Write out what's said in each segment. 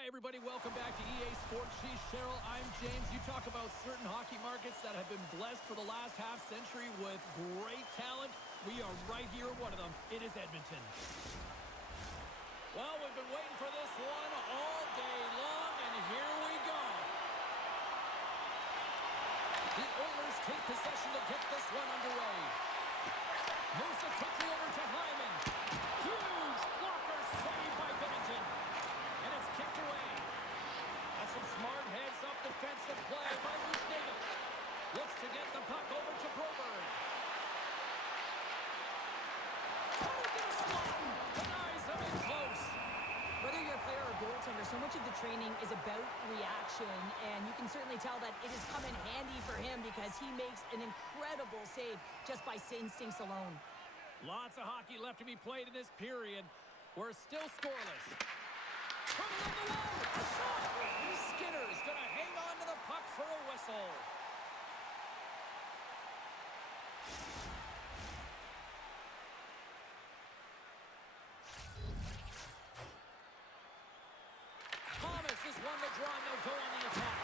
Hi, everybody. Welcome back to EA Sports. She's Cheryl. I'm James. You talk about certain hockey markets that have been blessed for the last half-century with great talent. We are right here at one of them. It is Edmonton. Well, we've been waiting for this one all day long, and here we go. The Oilers take possession to get this one underway. Moves it quickly over to Hyman. Huge blocker saved by Bennington. And it's kicked away. That's some smart heads-up defensive play by David. Looks to get the puck over to Broberg. Denies him in close. Whether you're a player or goaltender, so much of the training is about reaction, and you can certainly tell that it has come in handy for him because he makes an incredible save just by instincts alone. Lots of hockey left to be played in this period. We're still scoreless. Coming on the wall, a shot! Skinner's gonna hang on to the puck for a whistle. Thomas has won the draw, and they'll go on the attack.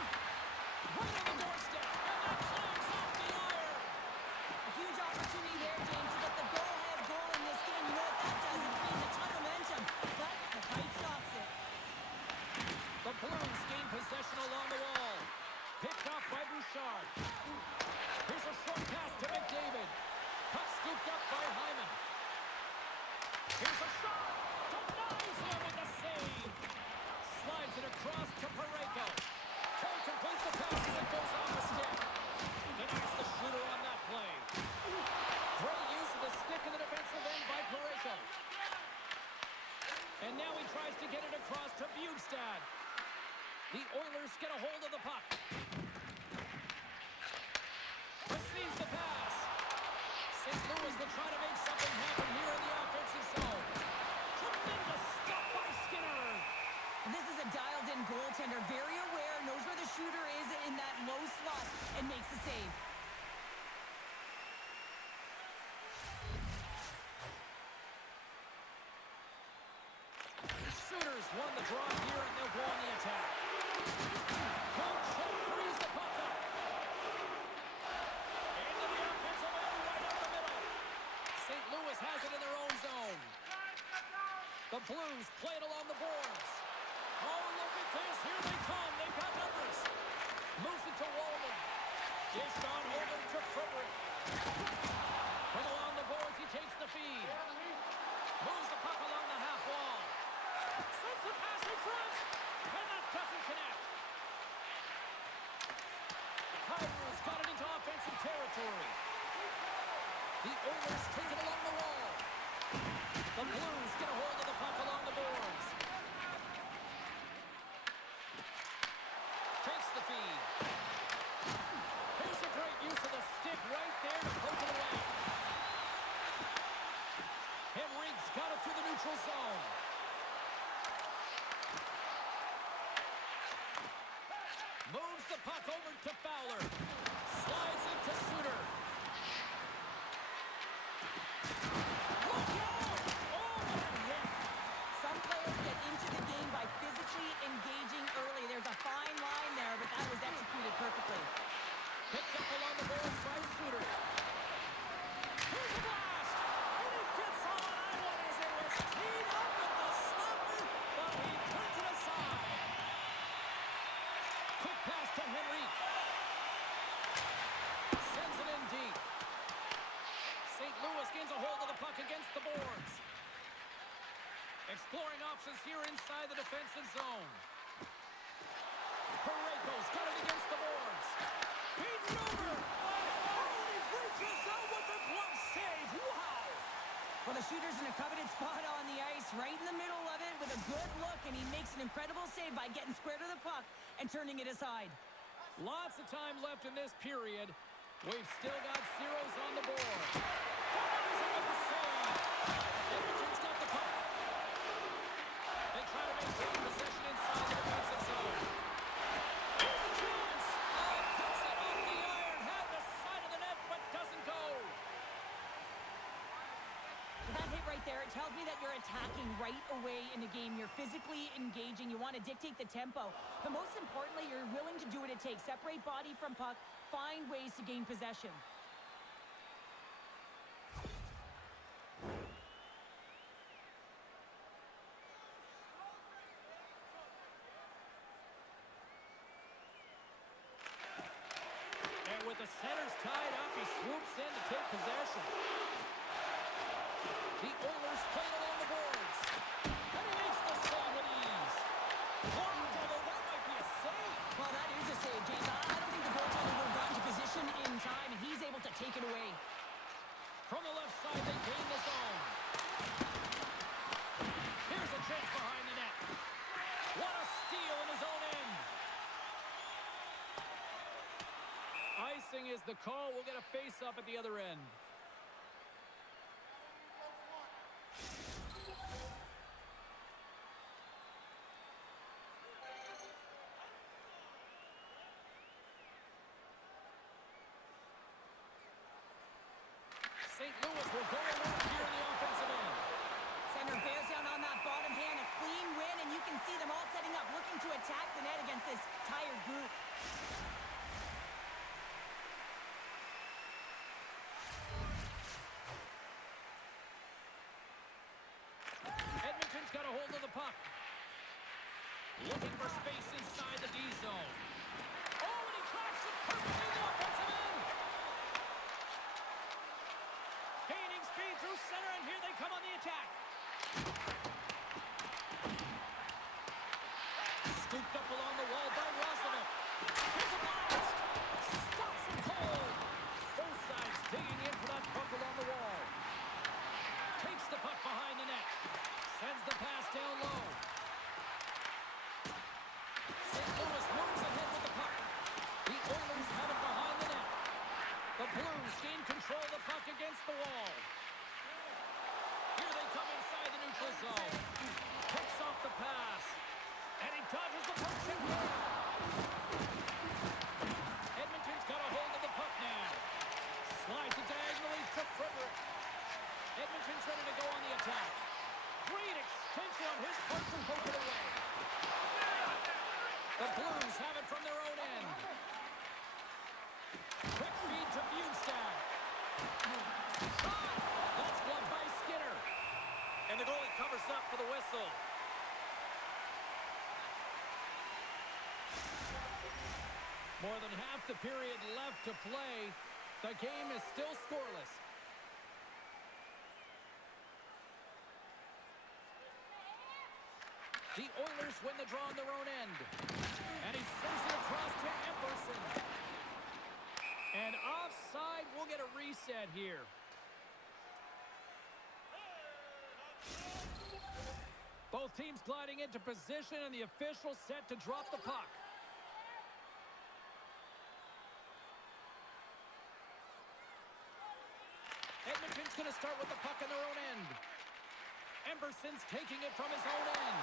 Right on the doorstep, and that climbs off the iron. A huge opportunity there, James, to get the go-ahead goal in this game. You know what that does? It creates a ton of momentum, but the pipe stops it. The Blues gain possession along the wall. Picked up by Bouchard. Here's a short pass to McDavid. Puck scooped up by Hyman. Here's a shot. Denies him with the save. Slides it across to Parayko. Cole completes the pass as it goes off the stick. Denies the shooter on that play. Great use of the stick in the defensive end by Parayko. And now he tries to get it across to Bjugstad. The Oilers get a hold of the puck. Receives the pass. St. Louis will try to make something happen here in the offensive zone. Tremendous stop by Skinner. This is a dialed-in goaltender, very aware, knows where the shooter is in that low slot, and makes the save. Sooners won the draw here, and they'll go on the attack. Coach frees the puck up. Into the offensive end, right up the middle. St. Louis has it in their own zone. The Blues play it along the boards. Oh, look at this. Here they come. They've got numbers. Moves it to Wallman. Dished on over to Frederick. From along the boards, he takes the feed. Moves the puck along the half wall. Sends the pass in front. And that doesn't connect. Coyotes got it into offensive territory. The Oilers take it along the wall. The Blues get a hold of the puck along the boards. Takes the feed. Here's a great use of the stick right there to poke it away. Henrique's got it through the neutral zone. Moves the puck over to Fowler. Slides it to Suter. Look out! Oh, what a hit! Some players get into the game by physically engaging early. There's a fine line there, but that was executed perfectly. Picked up along the boards by Suter. Here's a blast! And he gets on that one as it was teed up with the slapper, but he turns it aside. Quick pass to Henrique. Sends it in deep. St. Louis gains a hold of the puck against the boards. Exploring options here inside the defensive zone. Parayko's got it against the boards. Feeds it over. Oh, and he reaches out with the glove save. Wow. Well, the shooter's in a coveted spot on the ice, right in the middle of it with a good look, and he makes an incredible save by getting square to the puck and turning it aside. Lots of time left in this period. We've still got zeros on the board. Denies him with the save. Edmonton's got the puck. They try to maintain possession inside the defensive zone. Here's a chance. Oh, puts it off the iron. Had the side of the net, but doesn't go. That hit right there. It tells me that you're attacking right away in the game. You're physically engaging. You want to dictate the tempo. But most importantly, you're willing to do what it takes. Separate body from puck. Find ways to gain possession. And with the centers tied up, he swoops in to take possession. The Oilers play it along the boards. And he makes the save with ease. Oh, Devil, that might be a save. Well, that is a save, James. I don't think the goaltender would have gotten to position in time, and he's able to take it away. From the left side, they gain the zone. Here's a chance behind the net. What a steal in his own end. Icing is the call. We'll get a face-up at the other end. St. Louis will go along here in the offensive end. Center bears down on that bottom hand. A clean win, and you can see them all setting up, looking to attack the net against this tired group. Edmonton's got a hold of the puck. Looking for space inside the D zone. Oh, and he drops it perfectly in the offensive end. Gaining speed through center, and here they come on the attack. Scooped up along the wall by Roslovic. Here's a blast. Stops him cold. Both sides digging in for that puck along the wall. Takes the puck behind the net. Sends the pass down low. St. Louis moves ahead with the puck. The Oilers have it behind the net. The Blues gain control of the puck against the wall. Here they come inside the neutral zone. Picks off the pass. And he dodges the puck. Edmonton's got a hold of the puck now. Slides it diagonally to Frederick. Edmonton's ready to go on the attack. Great extension on his part to poke it away. The Blues have it from their own end. Quick feed to Bjugstad. Shot! That's gloved by Skinner. And the goalie covers up for the whistle. More than half the period left to play. The game is still scoreless. The Oilers win the draw on their own end. And he sends it across to Emerson. And offside, we'll get a reset here. Both teams gliding into position, and the official set to drop the puck. Edmonton's going to start with the puck in their own end. Emerson's taking it from his own end.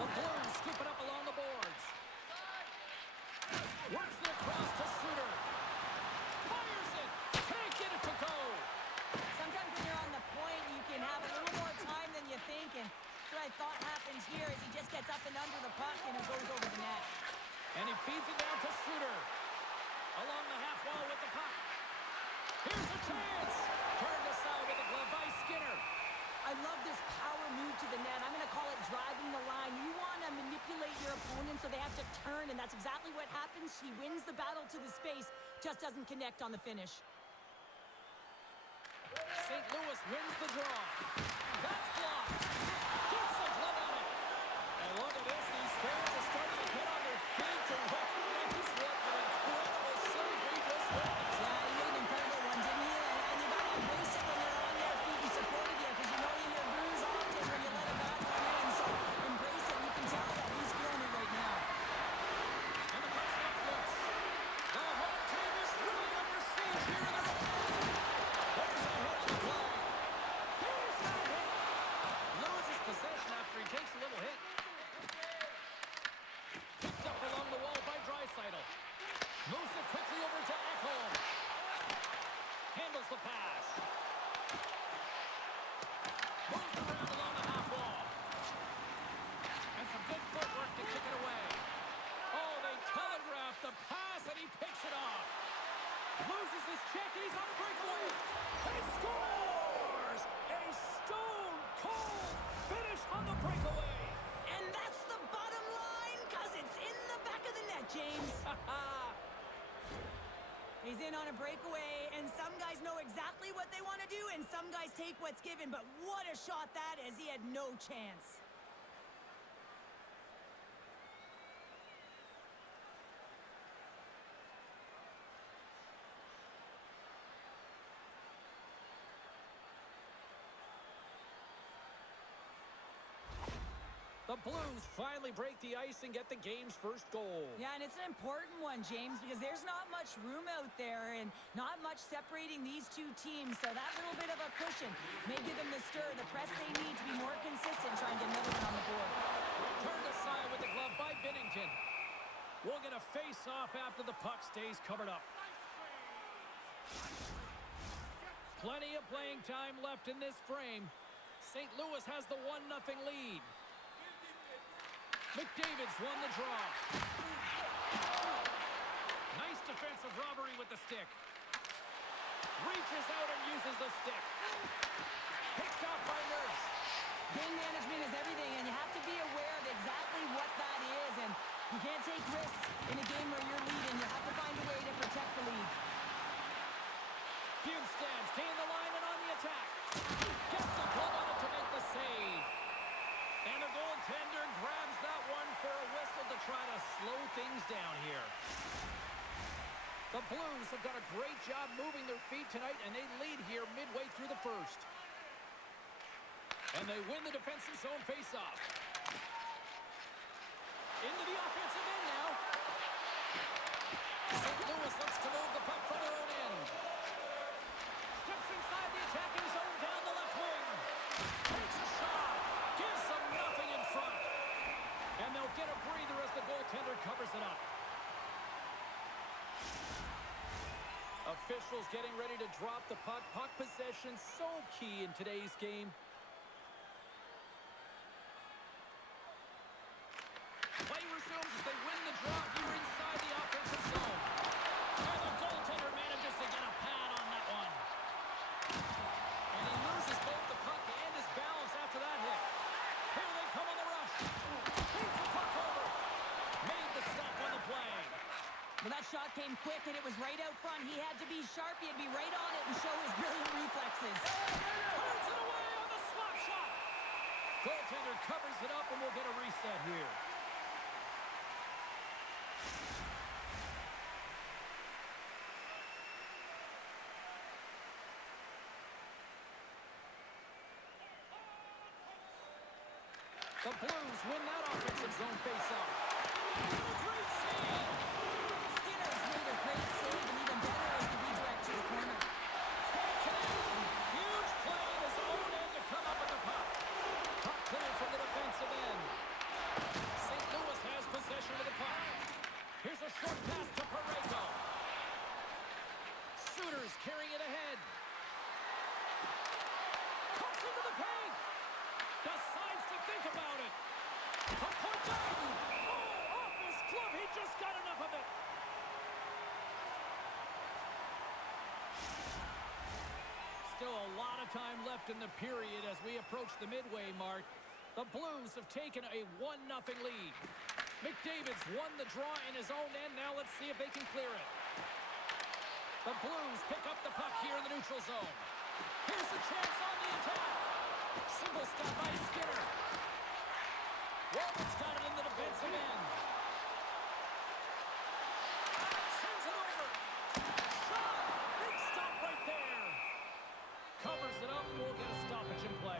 The Blues scoop it up along the boards. Works it across to Suter. Fires it. Can't get it to go. Sometimes when you're on the point, you can have a little more time than you think, and what I thought happens here is he just gets up and under the puck, and it goes over the net. And he feeds it down to Suter. Along the half wall with the puck. Here's a chance. Turned aside with a glove by Skinner. I love this power move to the net. I'm going to call it driving the line. You want to manipulate your opponent so they have to turn, and that's exactly what happens. He wins the battle to the space, just doesn't connect on the finish. St. Louis wins the draw. That's blocked. Gets a glove on it. And look at this. These fans are starting to get on their feet to recognize what an incredible save we just witnessed. Yeah, he made an incredible one, didn't he? And you got to embrace it when they're on their feet and supporting you, because you know you hear boos often when you let a bad one in. So embrace it. You can tell that he's feeling it right now. And the puck's not loose. The home team is really under siege here in their own end. There's a hit on the play. Here's that hit. Loses possession after he takes a little hit. James. He's in on a breakaway, and some guys know exactly what they want to do, and some guys take what's given. But what a shot that is. He had no chance. The Blues finally break the ice and get the game's first goal. Yeah, and it's an important one, James, because there's not much room out there and not much separating these two teams. So that little bit of a cushion may give them the stir, the press they need to be more consistent, trying to get another one on the board. Turned aside with the glove by Binnington. We'll get a face-off after the puck stays covered up. Plenty of playing time left in this frame. St. Louis has the 1-0 lead. McDavid's won the draw. Nice defensive robbery with the stick. Reaches out and uses the stick. Picked off by Nurse. Game management is everything, and you have to be aware of exactly what that is. And you can't take risks in a game where you're leading. You have to find a way to protect the lead. Bjugstad staying the line and on the attack. Gets a glove on it to make the save. And the goaltender grabs that one for a whistle to try to slow things down here. The Blues have done a great job moving their feet tonight, and they lead here midway through the first. And they win the defensive zone faceoff. Into the offensive end now. St. Louis looks to move the puck from their own end. Steps inside the attacking zone down the left wing. Takes a shot. Gives them nothing in front. And they'll get a breather as the goaltender covers it up. Officials getting ready to drop the puck. Puck possession so key in today's game. Play resumes as they win the draw here inside the offensive zone. And the goaltender manages to get a pad on that one. And he loses both the puck and his balance after that hit. Here they come on the rush. Beats the puck over. Made the stop on the play. Well, that shot came quick, and it was right out front. He had to be sharp. He had to be right on it and show his brilliant reflexes. Turns it away on the slap shot. Goaltender covers it up, and we'll get a reset here. The Blues win that offensive zone faceoff. And a great save. Skinner's made a great save, and even better is the redirect to the corner. Can't connect. Huge play in his own end to come up with the puck. Puck cleared from the defensive end. St. Louis has possession of the puck. Here's a short pass to Parayko. Suter's carrying it ahead. Cuts into the paint. Decides to think about it. From point down. Oh, off his glove. He just got enough of it. Still a lot of time left in the period as we approach the midway mark. The Blues have taken a 1-0 lead. McDavid's won the draw in his own end. Now let's see if they can clear it. The Blues pick up the puck here in the neutral zone. Here's a chance on the attack. Single stop by Skinner. Walton's got it in the defensive end. Sends it over. Shot! Big stop right there. Covers it up. We'll get a stoppage in play.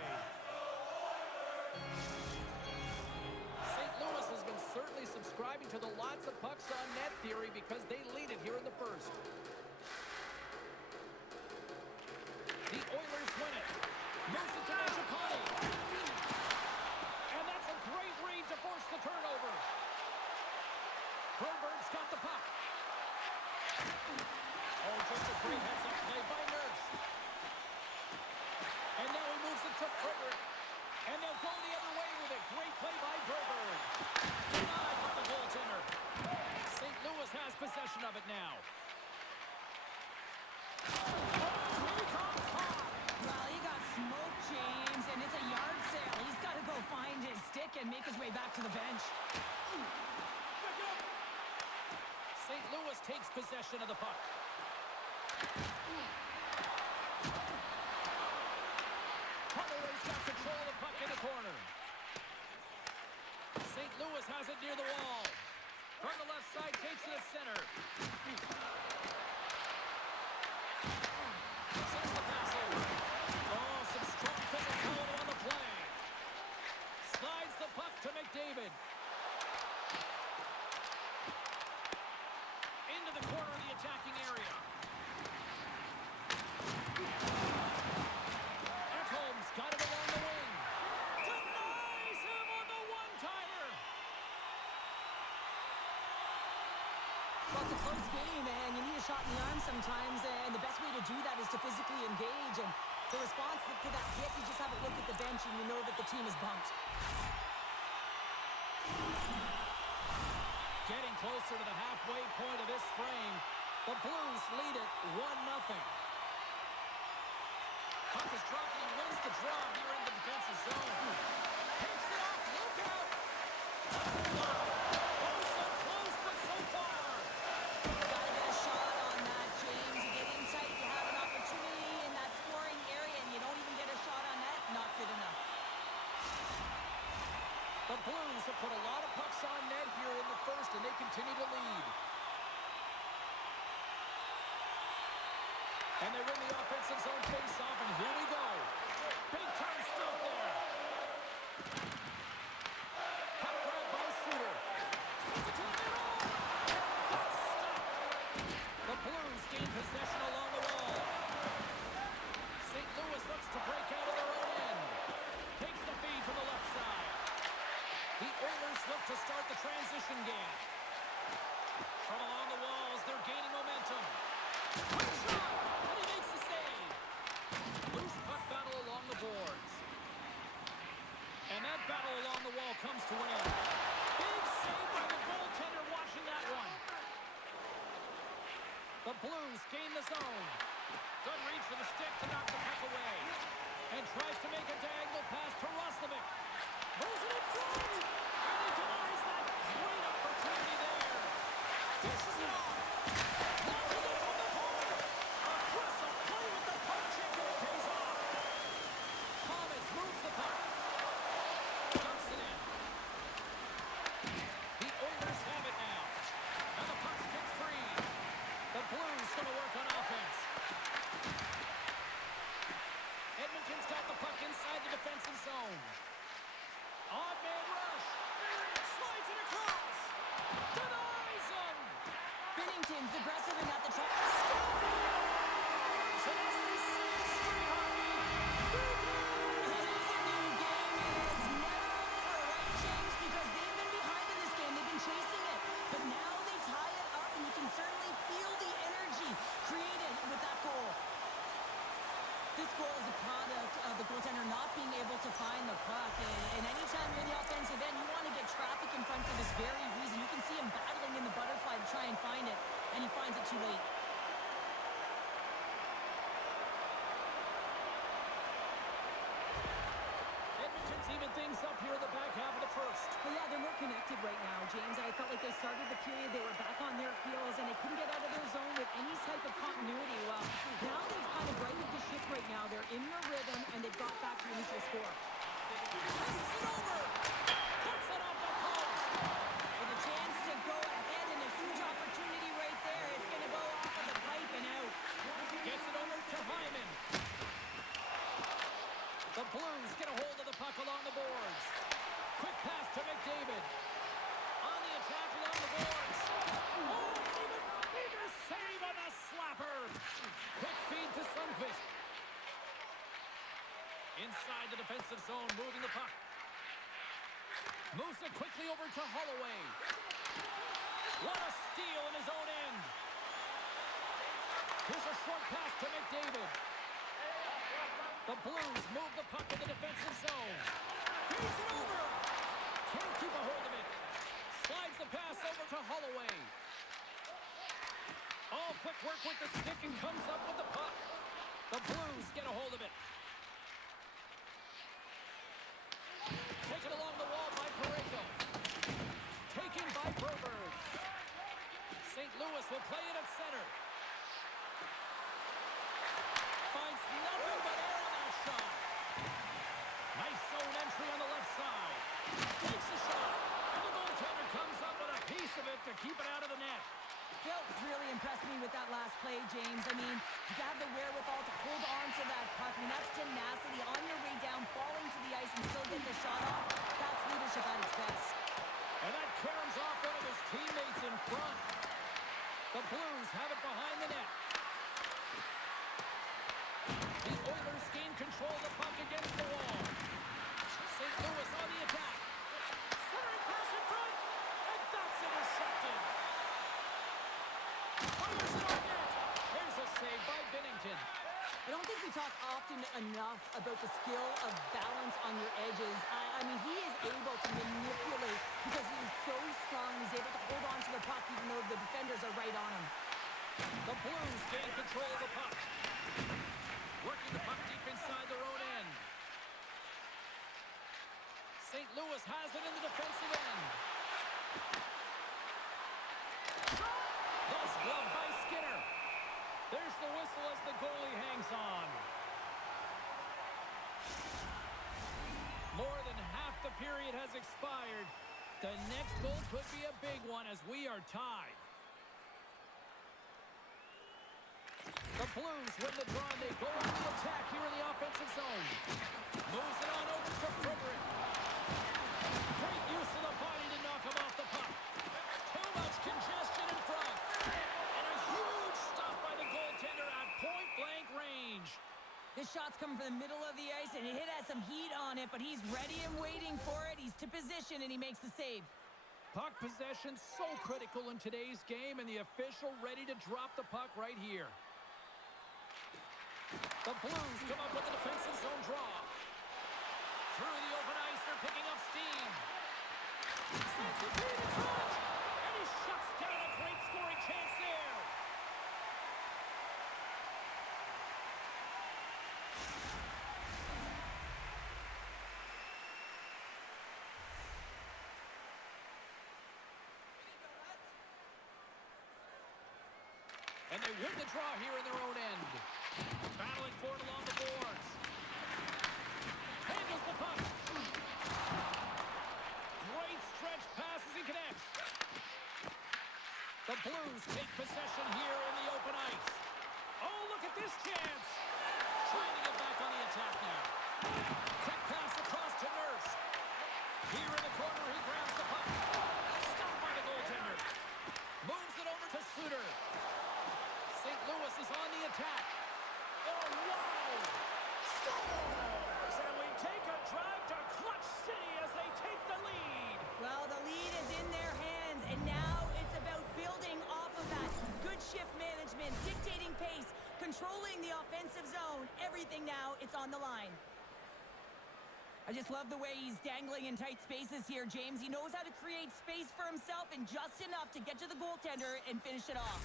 St. Louis has been certainly subscribing to the lots of pucks on net theory because they lead it here in the first. The Oilers win it. Moves it to Mangiapane. And that's a great read to force the turnover. Broberg's got the puck. Oh, just a great heads-up play by Nurse. And now he moves it to Frederick. And they'll go the other way with it. Great play by Broberg. Denied by the goaltender. St. Louis has possession of it now. James, and it's a yard sale. He's got to go find his stick and make his way back to the bench. takes possession of the puck. Holloway's got control of the puck in the corner. St. Louis has it near the wall. From the left side, takes it to center. Sends the pass over. Oh, some strong physicality on the play. Slides the puck to McDavid. Into the corner of the attacking area. Ekholm's got it along the wing. Denies him on the one-timer. Well, it's a close game, and you need a shot in the arm sometimes, and the best way to do that is to physically engage. And the response to that hit, you just have a look at the bench, and you know that the team is bumped. Getting closer to the halfway point of this frame, the Blues lead it 1-0. Puck is dropped, and he wins the draw here in the defensive zone. Takes it off, look out! That's a fly. Oh, so close, but so far. Gotta get a shot on that, James. You get in tight, you have an opportunity in that scoring area, and you don't even get a shot on that. Not good enough. The Blues have put a lot of pucks on net here in the first, and they continue to lead. And they win the offensive zone face-off, and here we go. Big-time stop there. Puck grab by Suter. Sends it to the middle. And that's stopped. The Blues gain possession along the wall. St. Louis looks to break out of their own end. Takes the feed from the left side. The Oilers look to start the transition game. From along the walls, they're gaining momentum. Quick shot, and he makes the save. Loose puck battle along the boards. And that battle along the wall comes to an end. Big save by the goaltender watching that one. The Blues gain the zone. Good reach for the stick to knock the puck away. And tries to make a diagonal pass to Roslovic. Moves it in front. And he denies that great opportunity there. Dishes it off. Launching it from the corner. Aggressive play with the puck check, and it pays off. Thomas moves the puck. Dumps it in. The Oilers have it now. And the puck's kicked free. The Blues going to work on offense. Edmonton's got the puck inside the defensive zone. Odd man rush. Slides it across. Denies him. Binnington's aggressive and at the top. So that's the sixth straight hockey. It is a new game, and it's never over, right, James? Because they've been behind in this game. They've been chasing it. But now they tie it up, and you can certainly feel the energy created with that goal. This goal is a product of the goaltender not being able to find the puck. And anytime you're in the offensive end, you want to get traffic in front for this very reason. You can see him battling in the butterfly to try and find it, and he finds it too late. Edmonton's even things up here in the back half of the first. But yeah, they're more connected right now, James. I felt like they started the period, they were back on their heels, and they couldn't get out of their zone with any type of continuity. Well, now they've kind of righted the ship right now. They're in their rhythm, and they've got back to the initial score. Passes it over. Puts it off the post. With a chance to go ahead and a huge opportunity right there. It's going to go off of the pipe and out. Gets it over to Hyman. The Blues get a hold of the puck along the boards. Quick pass to McDavid. On the attack along the boards. Oh, McDavid! Neither save on the slapper. Quick feed to Sundqvist. Inside the defensive zone, moving the puck. Moves it quickly over to Holloway. What a steal in his own end. Here's a short pass to McDavid. The Blues move the puck in the defensive zone. Feeds it over. Can't keep a hold of it. Slides the pass over to Holloway. All quick work with the stick and comes up with the puck. The Blues get a hold of it. Taken along the wall by Parayko. Taken by Broberg. St. Louis will play it at center. Finds nothing but air on that shot. Nice zone entry on the left side. Takes a shot. And the goaltender comes up with a piece of it to keep it out of the net. Phil's really impressed me with that last play, James. I mean, you have the wherewithal to hold on to that puck. I mean, that's tenacity on your way down, falling to the ice and still getting the shot off. That's leadership at its best. And that caroms off one of his teammates in front. The Blues have it behind the net. The Oilers gain control of the puck against the wall. St. Louis on the attack. Centering pass in front. And that's intercepted. Fires it on net. There's a save by Binnington. I don't think we talk often enough about the skill of balance on your edges. I mean, he is able to manipulate because he is so strong. He's able to hold on to the puck even though the defenders are right on him. The Blues gain control of the puck. Working the puck deep inside their own end. St. Louis has it in the defensive end. Lost glove by Skinner. There's the whistle as the goalie hangs on. More than half the period has expired. The next goal could be a big one as we are tied. The Blues win the draw and they go on the attack here in the offensive zone. Moves it on over to Frederick. Great use of the body to knock him off the puck. Too much congestion in front. And a huge stop by the goaltender at point-blank range. This shot's coming from the middle of the ice, and it has some heat on it, but he's ready and waiting for it. He's to position, and he makes the save. Puck possession so critical in today's game, and the official ready to drop the puck right here. The Blues come up with the defensive zone draw. Through the open ice, they're picking up steam. Sends it through the front, and he shuts down a great scoring chance there. And they win the draw here in their own end. Battling for it along the boards. Handles the puck. Great stretch pass as he connects. The Blues take possession here in the open ice. Oh, look at this chance. Trying to get back on the attack now. Quick pass across to Nurse. Here in the corner, he grabs the puck. Stopped by the goaltender. Moves it over to Suter. St. Louis is on the attack. Oh, wow! Scores! And we take a drive to Clutch City as they take the lead. Well, the lead is in their hands, and now it's about building off of that. Good shift management, dictating pace, controlling the offensive zone. Everything now, it's on the line. I just love the way he's dangling in tight spaces here, James. He knows how to create space for himself and just enough to get to the goaltender and finish it off.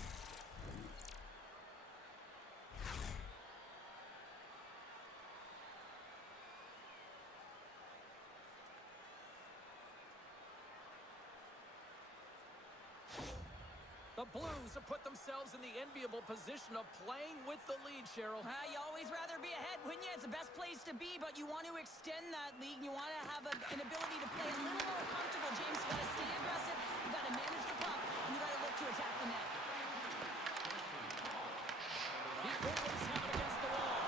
The Blues have put themselves in the enviable position of playing with the lead, Cheryl. You always rather be ahead, wouldn't you? It's the best place to be, but you want to extend that lead. You want to have an ability to play a little more comfortable, James. You got to stay aggressive. You got to manage the puck, and you got to look to attack the net. The Oilers have it against the wall.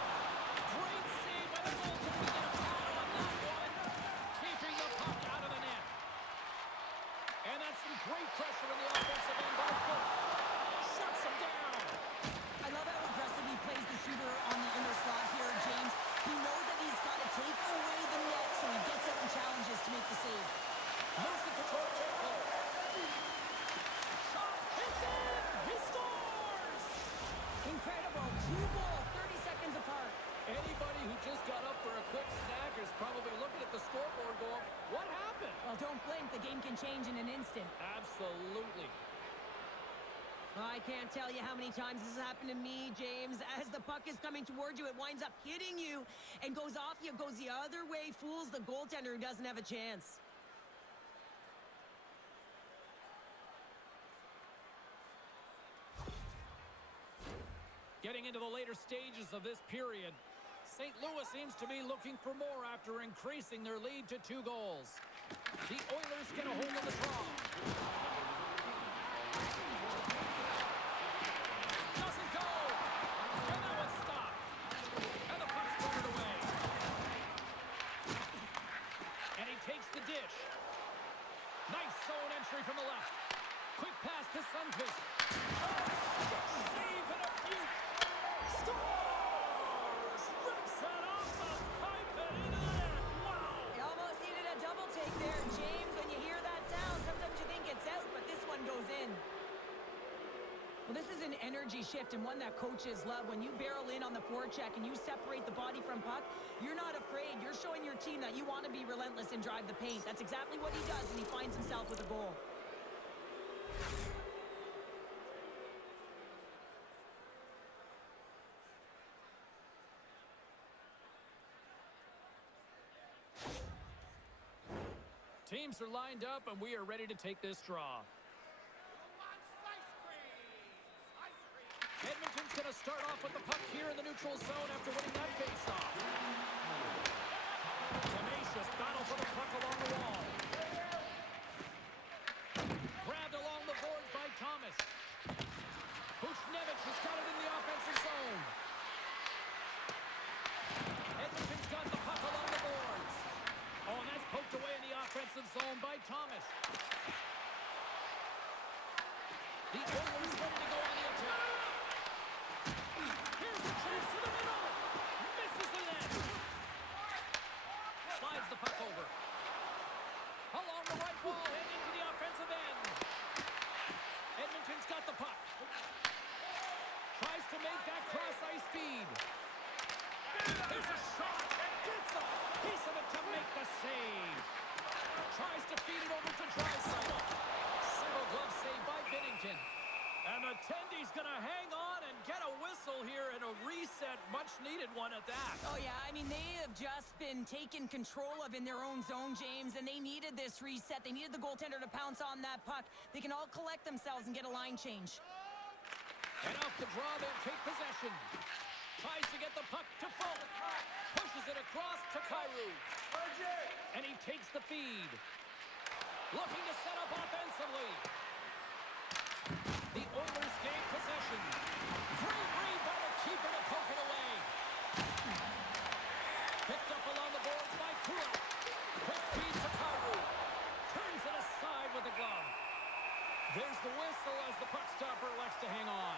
Great save by the goaltender to get a foul on that one. Keeping the puck out of the net. And that's some great pressure in the offensive end by Phil. Shuts him down. I love how aggressive he plays the shooter on the inner slot here, James. He knows that he's got to take away the net, so he gets out and challenges to make the save. Moves it to Torchenko. Shot hits in. He scores. Incredible. 2 goals, 30 seconds apart. Anybody who just got up for a quick snack is probably looking at the scoreboard going, what happened? Well, don't blink. The game can change in an instant. Absolutely. I can't tell you how many times this has happened to me, James. As the puck is coming towards you, it winds up hitting you and goes off you, goes the other way, fools the goaltender who doesn't have a chance. Getting into the later stages of this period, St. Louis seems to be looking for more after increasing their lead to 2 goals. The Oilers get a hold of the draw. Doesn't go! And that one's stopped. And the puck's thrown away. And he takes the dish. Nice zone entry from the left. Quick pass to Sundqvist. Oh, save and a beaut. Scores! Rips that off the pipe and into the net. Wow! They almost needed a double take there, James. When you hear that sound, sometimes you think it's out, but this one goes in. Well, this is an energy shift and one that coaches love. When you barrel in on the forecheck and you separate the body from puck, you're not afraid. You're showing your team that you want to be relentless and drive the paint. That's exactly what he does, and he finds himself with a goal. Teams are lined up, and we are ready to take this draw. Edmonton's going to start off with the puck here in the neutral zone after winning that faceoff. Tenacious battle for the puck along the wall. Grabbed along the boards by Thomas. Buchnevich has got it in the offensive zone. Edmonton's got the puck along the boards. Oh, and that's poked away in the offensive zone by Thomas. The Oilers ready to go on the attack. Here's the chance to the middle. Misses the net. Slides the puck over. Along the right wall and into the offensive end. Edmonton's got the puck. Tries to make that cross-ice feed. There's a shot. Gets a piece of it to make the save. Tries to feed it over to Draisaitl. Single glove save by Binnington. And the Tendy's going to hang on and get a whistle here and a reset. Much needed one at that. Oh, yeah. I mean, they have just been taken control of in their own zone, James, and they needed this reset. They needed the goaltender to pounce on that puck. They can all collect themselves and get a line change. And off the draw, they'll take possession. Tries to get the puck to Fulk. Pushes it across to Kyrou. And he takes the feed. Looking to set up offensively. The Oilers gain possession. Great read by the keeper to poke it away. Picked up along the boards by Kulak. Quick feed to Kyrou. Turns it aside with the glove. There's the whistle as the puck stopper elects to hang on.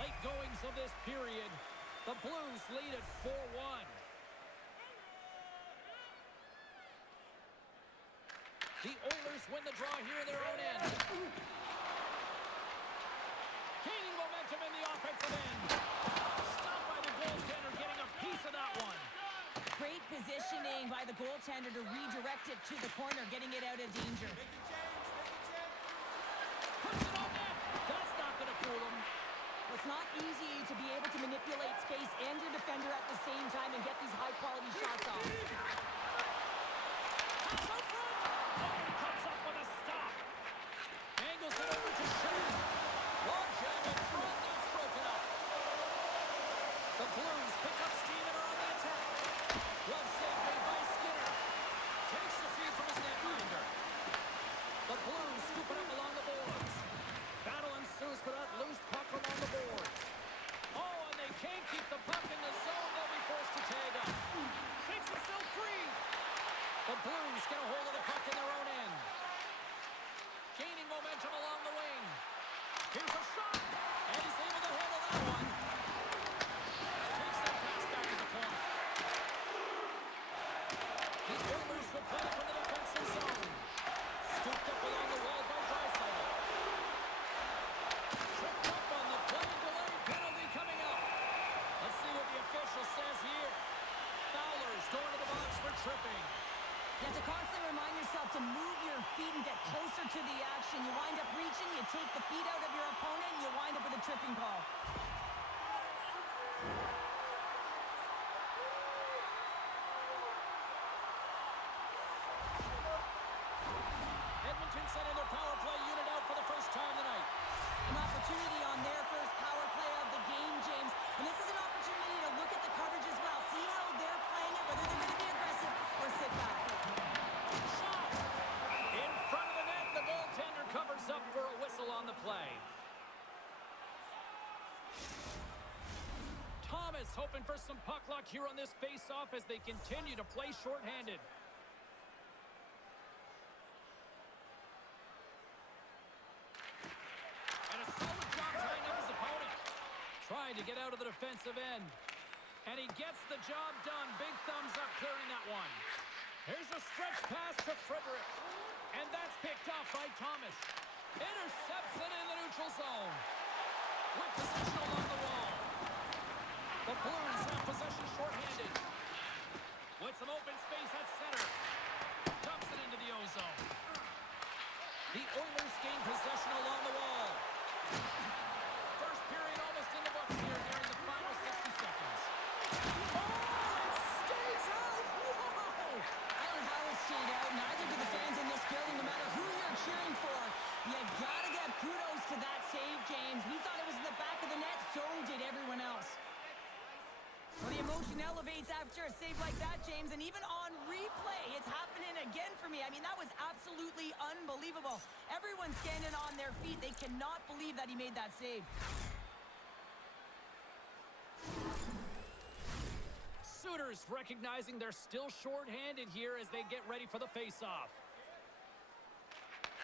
Late goings of this period. The Blues lead at 4-1. The Oilers win the draw here in their own end. Gaining momentum in the offensive end. Stopped by the goaltender, getting a piece of that one. Great positioning by the goaltender to redirect it to the corner, getting it out of danger. Puts it on net. That's not going to fool him. It's not easy to be able to manipulate space and your defender at the same time and get these high-quality shots off. Pass out front. Oh, he comes up with a stop. Angles it over to Shannon. Long jab in front. That's broken up. The Blues pick up steam and are on the attack. Glove save made by Skinner. Takes the feed from his netminder. The Blues scoop it up along the boards. Battle ensues for that loose puck along the boards. Oh, and they can't keep the puck in the zone. They'll be forced to tag up. Takes himself free. The Blues get a hold of the puck in their own end. Gaining momentum along the wing. Here's a shot. And he's able to handle that one. Takes that pass back to the corner. The Oilers will play it from the defensive zone. Scooped up along the wall by Draisaitl. Tripped up on the play delay. Penalty coming up. Let's see what the official says here. Fowler's going to the box for tripping. You have to constantly remind yourself to move your feet and get closer to the action. You wind up reaching, you take the feet out of your opponent, and you wind up with a tripping call. Edmonton sending their power play unit out for the first time tonight. opportunity on their first power play of the game, James. And this is an opportunity to look at the coverage as well. See how they're playing it, whether they're going to be aggressive or sit back. Shot! In front of the net, the goaltender covers up for a whistle on the play. Thomas hoping for some puck luck here on this face-off as they continue to play shorthanded. And a solid job tying up his opponent. Trying to get out of the defensive end. And he gets the job done. Big thumbs up clearing that one. Here's a stretch pass to Frederick. And that's picked up by Thomas. Intercepts it in the neutral zone. With possession along the wall. The Blues have possession shorthanded. With some open space at center. Dumps it into the O-zone. The Oilers gain possession along the wall. First period almost in the books here nearing the final 60 seconds. Oh, it stays out! Whoa! I don't know how it stayed out. Neither do the fans in this building, no matter who you're cheering for. You gotta give kudos to that save, James. We thought it was in the back of the net, so did everyone else. Well, the emotion elevates after a save like that, James, and even on replay, it's happening again for me. I mean, that was absolutely unbelievable. Everyone's standing on their feet. They cannot believe that he made that save. Sooners recognizing they're still shorthanded here as they get ready for the face-off.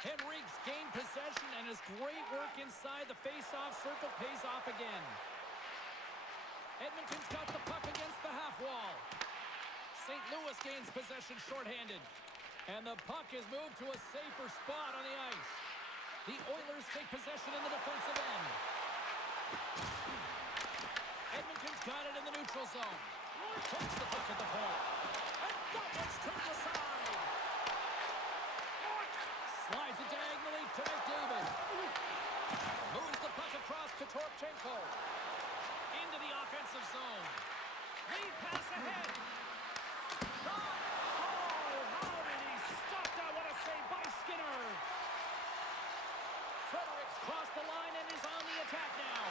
Henrique's gained possession, and his great work inside the face-off circle pays off again. Edmonton's got the puck against the half wall. St. Louis gains possession shorthanded. And the puck is moved to a safer spot on the ice. The Oilers take possession in the defensive end. Edmonton's got it in the neutral zone. Takes the puck at the point. And that one's turned aside. Slides it diagonally to McDavid. Moves the puck across to Toropchenko. Into the offensive zone. Lead pass ahead. Shot. Oh, how did he stop that? What a save by Skinner. Fredericks crossed the line and is on the attack now.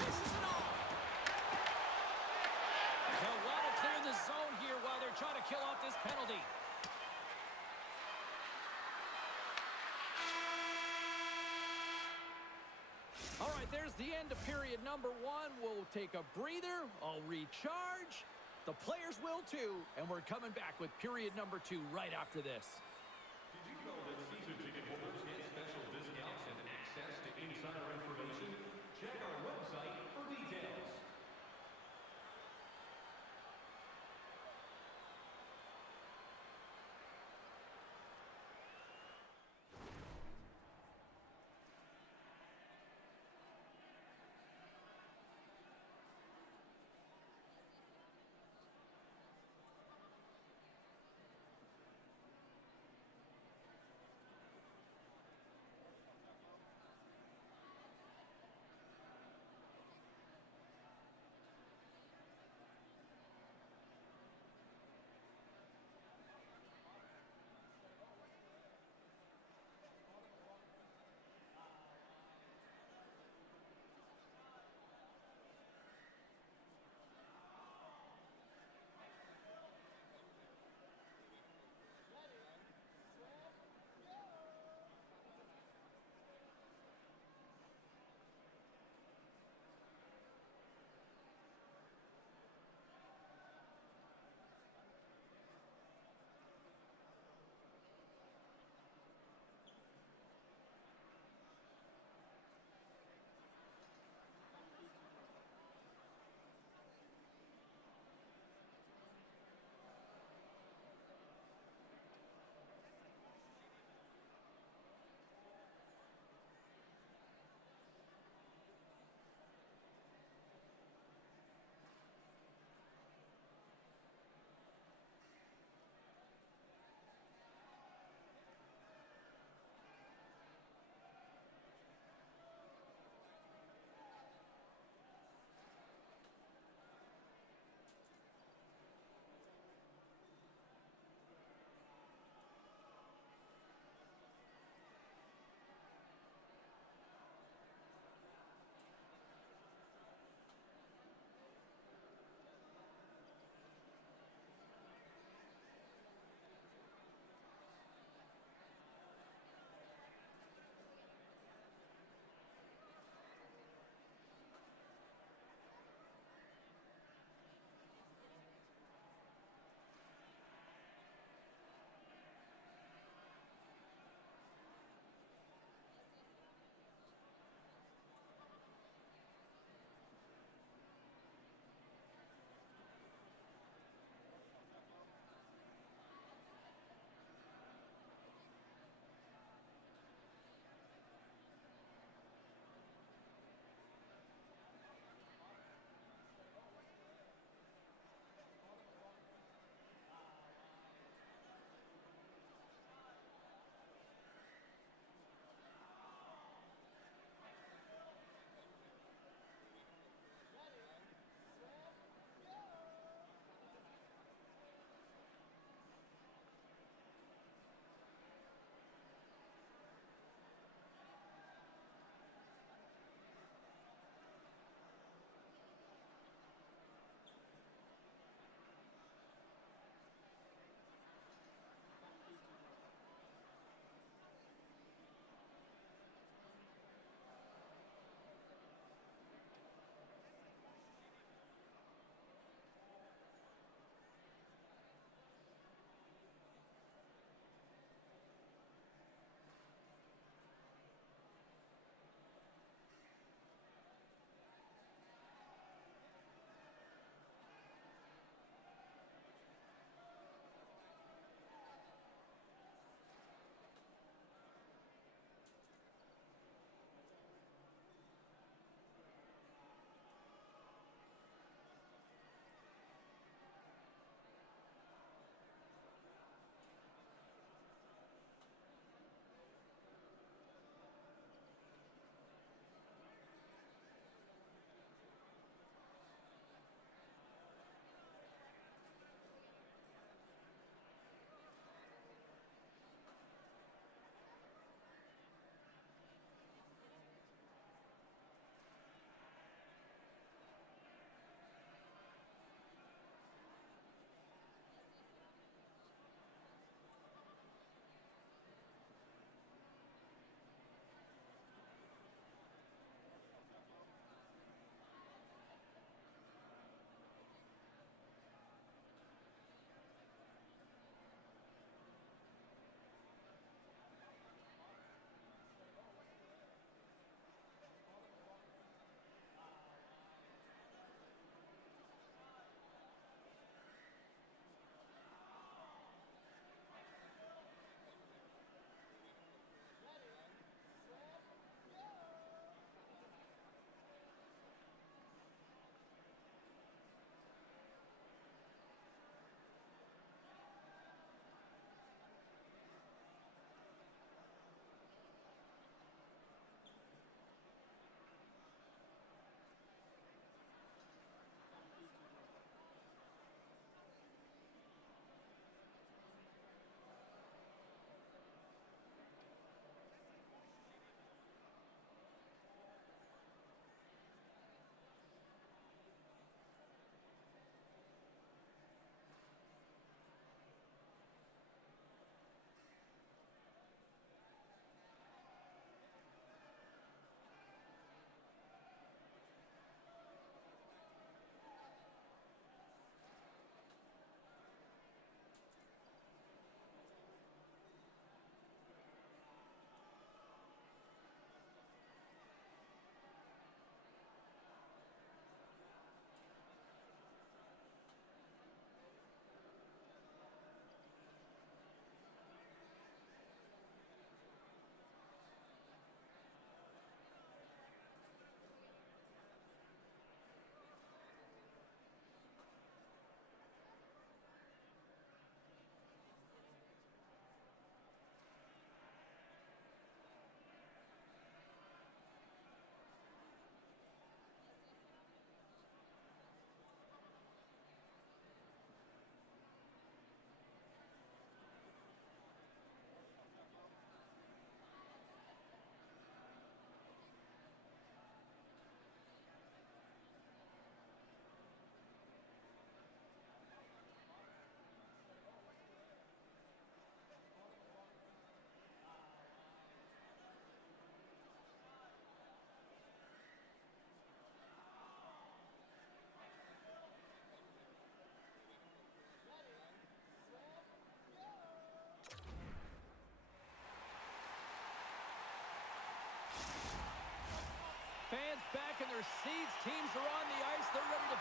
Dishes it off. They'll want to clear the zone here while they're trying to kill off this penalty. All right, there's the end of period number 1. We'll take a breather. I'll recharge. The players will too. And we're coming back with period number 2 right after this. Did you know that season ticket holders get special discounts and access to insider information? Check our website for details.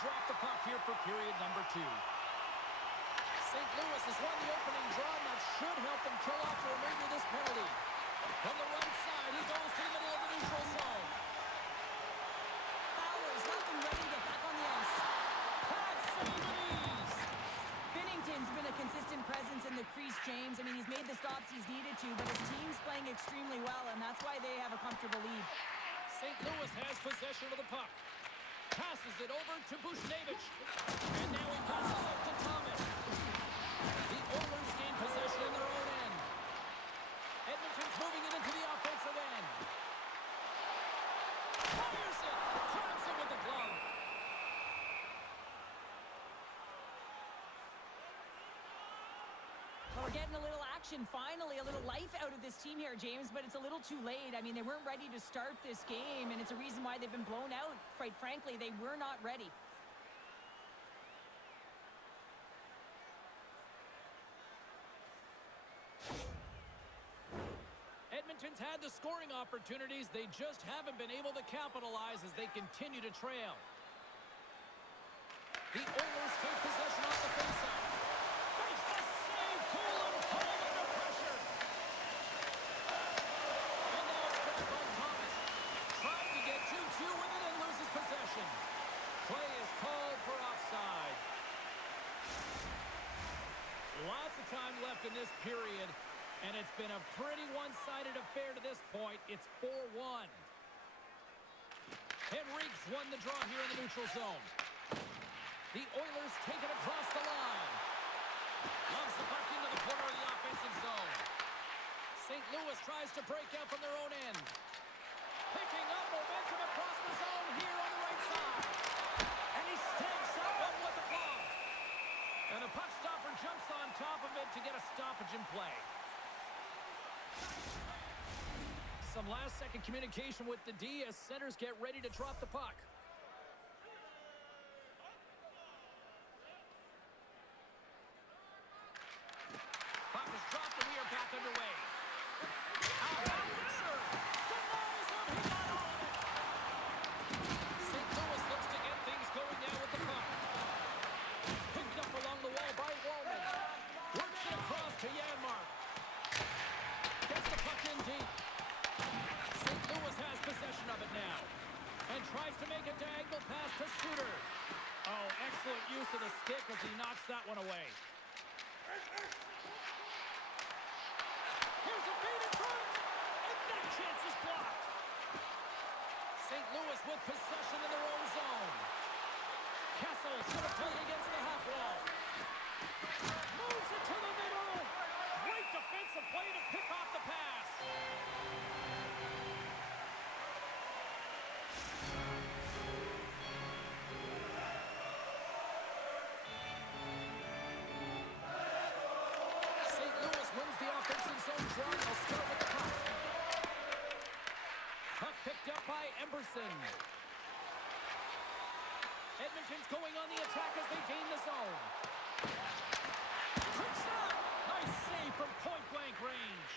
drop the puck here for period number 2. St. Louis has won the opening draw, and that should help them kill off the remainder of this penalty. From the right side, he goes to the middle of the neutral zone. Fowler's left and ready to get back on the ice. Pad save with ease. Binnington's been a consistent presence in the crease, James. I mean, he's made the stops he's needed to, but his team's playing extremely well, and that's why they have a comfortable lead. St. Louis has possession of the puck. Passes it over to Buchnevich. And now he passes up to Thomas. The Oilers gain possession in their own end. Edmonton's moving it into the offensive end. Fires it. Grabs it with the glove. Well, we're getting a little action, finally, a little life out of this team here, James, but it's a little too late. I mean, they weren't ready to start this game, and it's a reason why they've been blown out. Quite frankly, they were not ready. Edmonton's had the scoring opportunities. They just haven't been able to capitalize as they continue to trail. The Oilers take possession off the faceoff. Makes the save. Cool under pressure. And now it's grabbed by Thomas. Trying to get 2-2 with it and loses possession. Play is called for offside. Lots of time left in this period. And it's been a pretty one-sided affair to this point. It's 4-1. Henrique's won the draw here in the neutral zone. The Oilers take it across the line. Loves the puck into the corner of the offensive zone. St. Louis tries to break out from their own end. Picking up momentum across the zone here on the right side. And he stamps that one with the glove. And the puck stopper jumps on top of it to get a stoppage in play. Some last-second communication with the D as centers get ready to drop the puck. Puck is dropped and we are back underway. Howitzer denies him. He got all of it. St. Louis looks to get things going now with the puck. Picked up along the wall by Wallman. Works it across to Janmark. Gets the puck in deep. St. Louis has possession of it now. And tries to make a diagonal pass to Suter. Oh, excellent use of the stick as he knocks that one away. Here's a feed in front. And that chance is blocked. St. Louis with possession in their own zone. Kessel's going to play it against the half wall. Moves it to the middle. Great defensive play to pick off the pass. St. Louis wins the offensive zone draw. They'll start with the puck. Puck picked up by Emberson. Edmonton's going on the attack as they gain the zone. Quick shot! Nice save from point-blank range.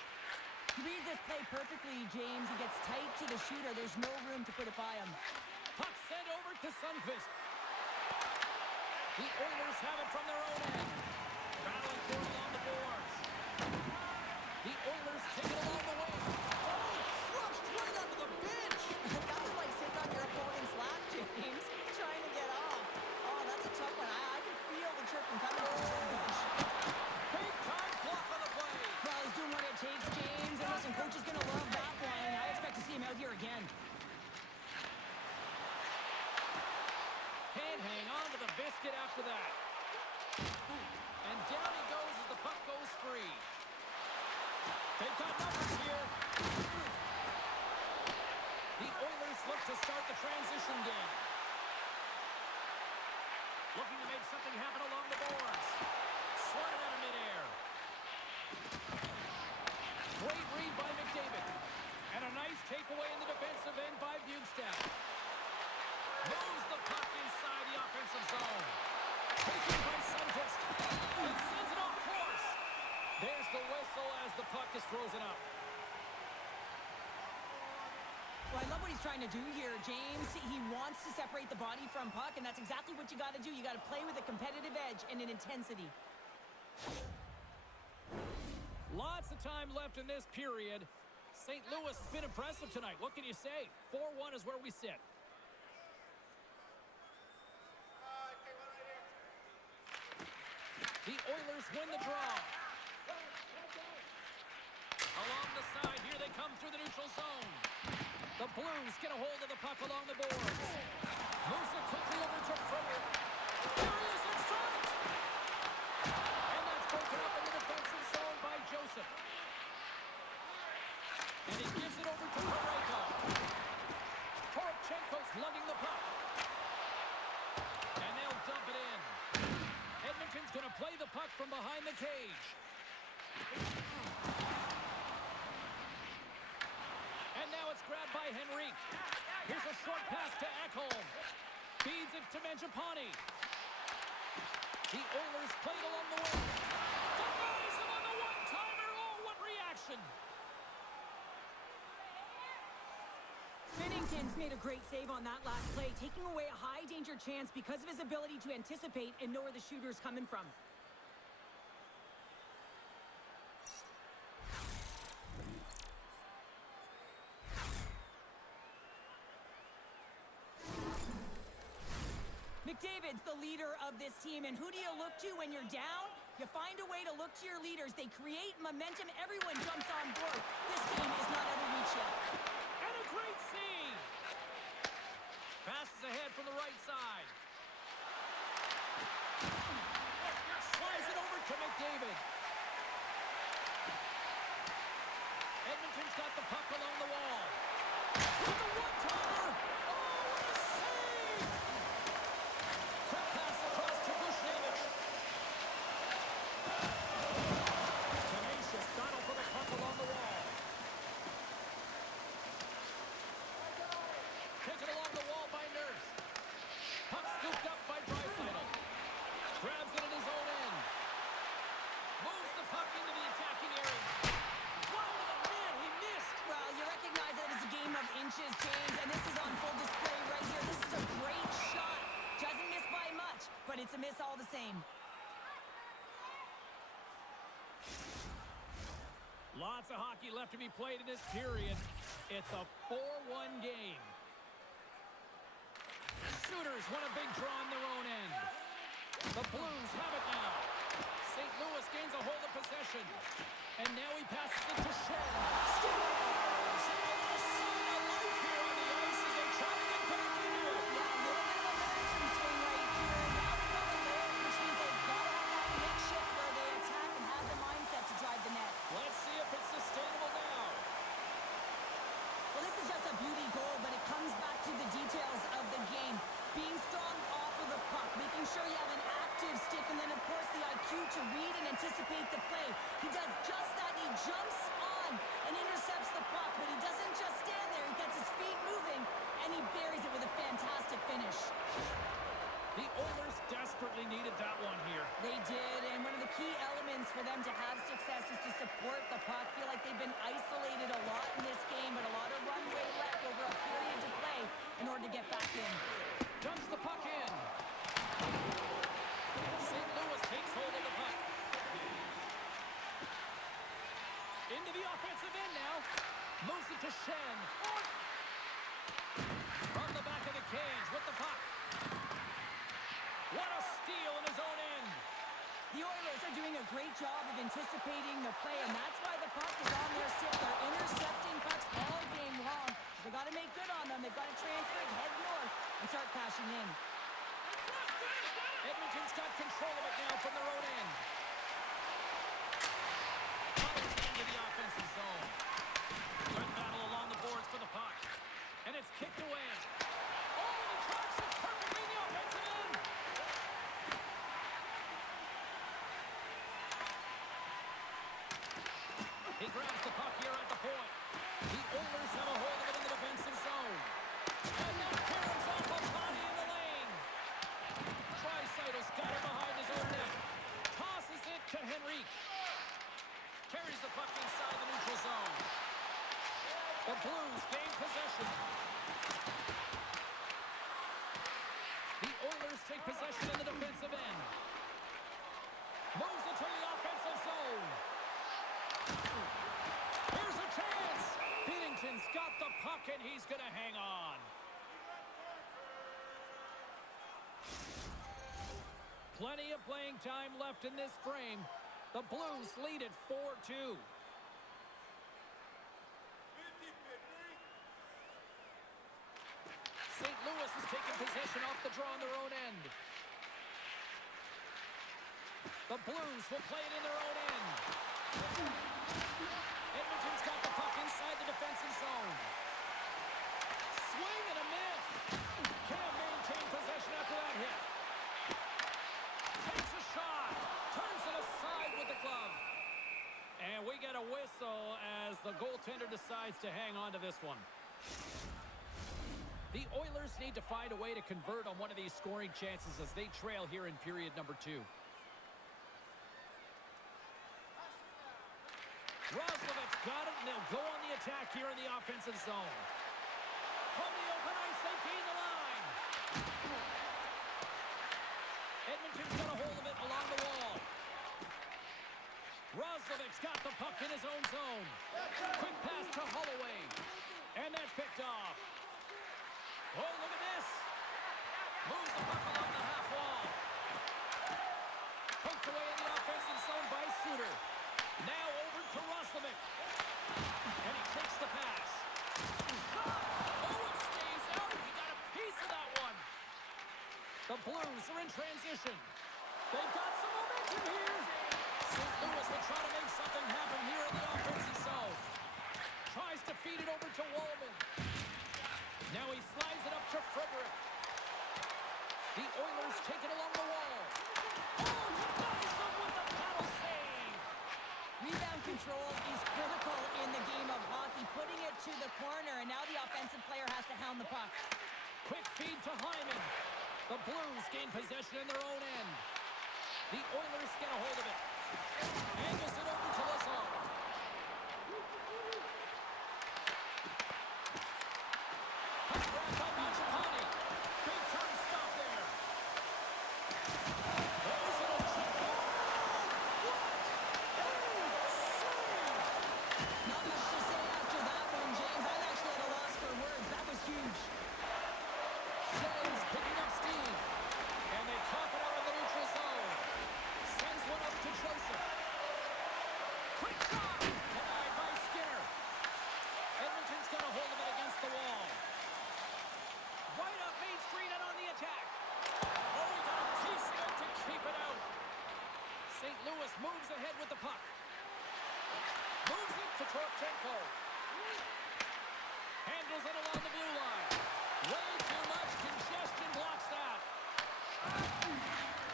He reads this play perfectly, James. He gets tight to the shooter. There's no room to put it by him. Puck sent over to Sundqvist. The Oilers have it from their own end. Battling for it on the boards. The Oilers take it along the wing. Oh, crushed right onto the bench. That was like sitting on your opponent's lap, James. Trying to get off. Oh, that's a tough one. I can feel the chirping coming from the bench. Big time block on the play. Well, he's doing what it takes, James. And listen, coach is going to love that one. I expect to see him out here again. Can't hang on to the biscuit after that. And down he goes as the puck goes free. They've got numbers here. The Oilers look to start the transition game. Looking to make something happen along the boards. Swatted out of midair. Great read by McDavid. And a nice takeaway in the defensive end by Bugstad. Moves the puck inside the offensive zone. Taken by Sundqvist. And sends it off course. There's the whistle as the puck is frozen up. Well, I love what he's he's trying to do here, James. He wants to separate the body from puck, and that's exactly what you got to do. You got to play with a competitive edge and an intensity. Lots of time left in this period. St. Louis has been impressive tonight. What can you say? 4-1 is where we sit. The Oilers win the draw. Along the side, here they come through the neutral zone. The Blues get a hold of the puck along the boards. Moves it quickly over to Frederick. Here he is in front! And that's broken up in the defensive zone by Joseph. And he gives it over to Parayko. Poroshenko's lugging the puck. And they'll dump it in. Edmonton's going to play the puck from behind the cage. And now it's grabbed by Henrique. Here's a short pass to Ekholm. Feeds it to Mangiapane. The Oilers played along the wing. Denies him on the one-timer. Oh, what reaction! Binnington's made a great save on that last play, taking away a high-danger chance because of his ability to anticipate and know where the shooter's coming from. McDavid's the leader of this team, and who do you look to when you're down? You find a way to look to your leaders. They create momentum. Everyone jumps on board. This game is not out of reach yet. And a great save! Passes ahead from the right side. Slides it over to McDavid. Edmonton's got the puck along the wall. With the one-timer! Oh, what a save! Quick pass across to Buchnevich. Tenacious battle for the puck along the wall. Taken along the wall by Nurse. Puck scooped up by Draisaitl. Grabs it in his own end. Moves the puck into the attacking area. Wide of the net, he missed. Well, you recognize that it's a game of inches, James, and this is on full display right here. This is a great shot. Doesn't miss by much, but it's a miss all the same. Lots of hockey left to be played in this period. It's a 4-1 game. Shooters want a big draw on their own end. The Blues have it now. St. Louis gains a hold of possession. And now he passes it to Shen. Scores! And a little sign of life here on the ice as they try to get back into it. Yeah, a little bit of a momentum swing right here. Now they're on the board, which means they've got to have that mix shift where they attack and have the mindset to drive the net. Let's see if it's sustainable now. Well, this is just a beauty goal, but it comes back to the details of the game. Being strong off of the puck, making sure you have an active stick, and then, of course, the IQ to read and anticipate the play. He does just that. He jumps on and intercepts the puck, but he doesn't just stand there. He gets his feet moving, and he buries it with a fantastic finish. The Oilers desperately needed that one here. They did, and one of the key elements for them to have success is to support the puck. Feel like they've been isolated a lot in this game, but a lot of runway left over a period to play in order to get back in. Dumps the puck in. St. Louis takes hold of the puck. Into the offensive end now. Moves it to Shen. From the back of the cage with the puck. What a steal in his own end. The Oilers are doing a great job of anticipating the play, and that's why the puck is on their stick. They're intercepting pucks all game long. They got to make good on them. They've got to transfer it, head north, and start cashing in. Edmonton's got control of it now from their own end. Fires into the offensive zone. Good battle along the boards for the puck. And it's kicked away. Oh, and he tracks it perfectly in the offensive end. He grabs the puck here at the point. The Oilers have a hold of it in the defensive zone. And now caroms off a body in the lane. Draisaitl's got it behind his own net. Tosses it to Henrique. Carries the puck inside the neutral zone. The Blues gain possession. The Oilers take possession in the defensive end. Moves it to the offensive zone. Here's a chance. Binnington's got the puck, and he's going to hang on. Plenty of playing time left in this frame. The Blues lead at 4-2. St. Louis is taking possession off the draw on their own end. The Blues will play it in their own end. Edmonton's got the puck inside the defensive zone. Swing and a miss. Can't maintain possession after that hit. Takes a shot. Turns it aside with the glove. And we get a whistle as the goaltender decides to hang on to this one. The Oilers need to find a way to convert on one of these scoring chances as they trail here in period number 2. Roslovic's got it, and they'll go on the attack here in the offensive zone. From the open ice, they gain the line. Edmonton's got a hold of it along the wall. Roslovic's got the puck in his own zone. Quick pass to Holloway. And that's picked off. Oh, look at this. Moves the puck along the half wall. Poked away in the offensive zone by Suter. Now over to Roslovic. And he takes the pass. Oh, it stays out. He got a piece of that one. The Blues are in transition. They've got some momentum here. St. Louis will try to make something happen here in the offensive zone. Tries to feed it over to Wallman. Now he slides it up to Frederick. The Oilers take it along the wall. Oh, denies him with the paddle save. Rebound control is critical in the game of hockey. Putting it to the corner, and now the offensive player has to hound the puck. Quick feed to Hyman. The Blues gain possession in their own end. The Oilers get a hold of it. Angles it over to Lazar. Puck grabbed by Mangiapane. Big time stop there. There's an Not much to say after that one, James. I'm actually at a loss for words. That was huge. Shane's picking up steam. And they cough it up in the neutral zone. Sends one up to Joseph. Quick shot. Denied by Skinner. Edmonton's got a hold of it against the wall. Right up Main Street and on the attack. Oh, he got a piece of it to keep it out. St. Louis moves ahead with the puck. Moves it to Torchenko. Handles it along the blue line. Way too much congestion blocks that.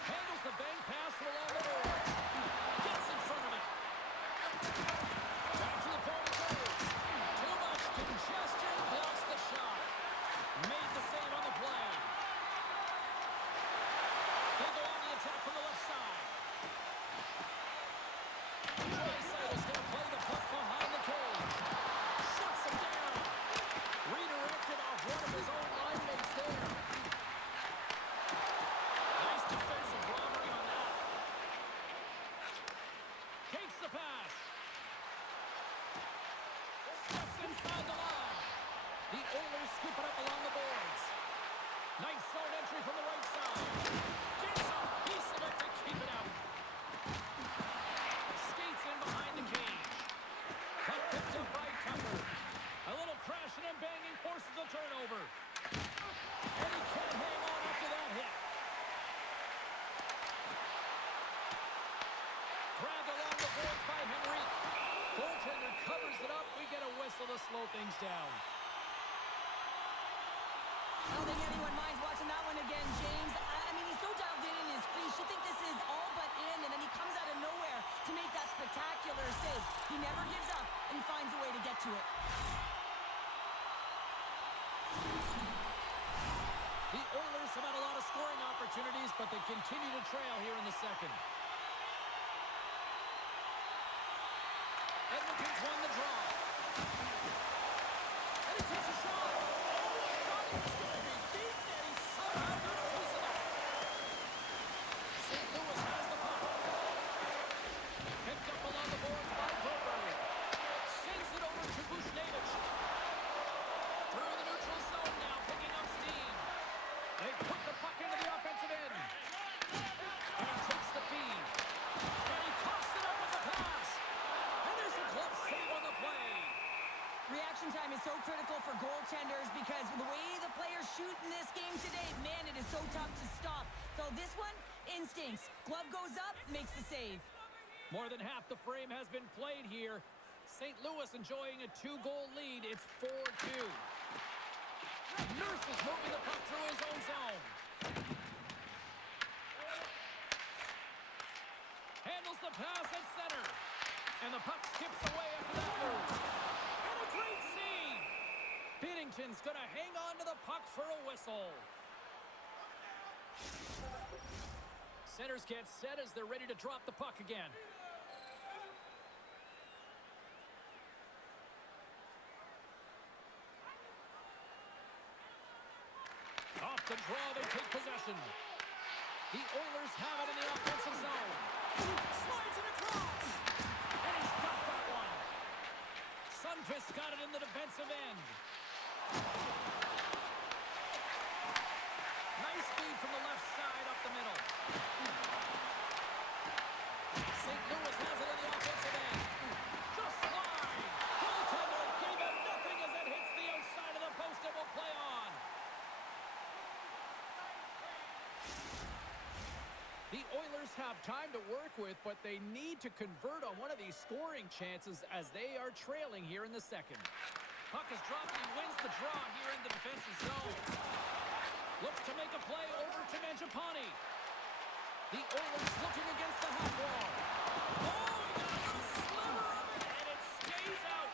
Handles the bank pass along the boards. Gets in front of it. Back to the point it goes. Too much congestion blocks the shot. Made the save on the play. They go on the attack from the left side. Draisaitl's going to play the puck behind the cage. Shuts him down. Redirected off one of his own line mates there. Nice defensive robbery on that. Takes the pass. Steps inside the line. The Oilers scoop it up along the boards. Nice zone entry from the right side. Gets a piece of it to keep it out. Skates in behind the cage. Puck picked up by Tucker. A little crashing and banging forces the turnover. And he can't hang on after that hit. Grabbed along the boards by Henrique. Goaltender covers it up. We get a whistle to slow things down. I don't think anyone minds watching that one again, James. I mean, he's so dialed in his crease. You think this is all but in, and then he comes out of nowhere to make that spectacular save. He never gives up, and he finds a way to get to it. The Oilers have had a lot of scoring opportunities, but they continue to trail here in the second. Edmonton's won the draw. And he takes a shot. Oh, He's going to be beaten, and he somehow got a piece of it. St. Louis has the puck. Picked up along the boards by Broberg. Sends it over to Bushnevich. Through the neutral zone now, picking up steam. They put the puck into the offensive end. And he takes the feed. And he coughs it up with the pass. And there's a glove save on the play. Reaction time is so critical for goaltenders because the way the players shoot in this game today, man, it is so tough to stop. So this one, instincts. Glove goes up, makes the save. More than half the frame has been played here. St. Louis enjoying a 2-goal lead. It's 4-2. Nurse is moving the puck through his own zone. Handles the pass at center. And the puck skips away after that move. And a great save. Binnington's going to hang on to the puck for a whistle. Centers get set as they're ready to drop the puck again. Off the draw, they take possession. The Oilers have it in the offensive zone. Slides it across. And he's got that one. Sundqvist got it in the defensive end. Nice feed from the left side up the middle. St. Louis has it in the offensive end. Just wide. Goaltender gave him nothing as it hits the outside of the post and will play on. The Oilers have time to work with, but they need to convert on one of these scoring chances as they are trailing here in the second. Puck is dropped and he wins the draw here in the defensive zone. Looks to make a play over to Mangiapane. The Oilers looking against the half wall. Oh, he got a little sliver of it, and it stays out.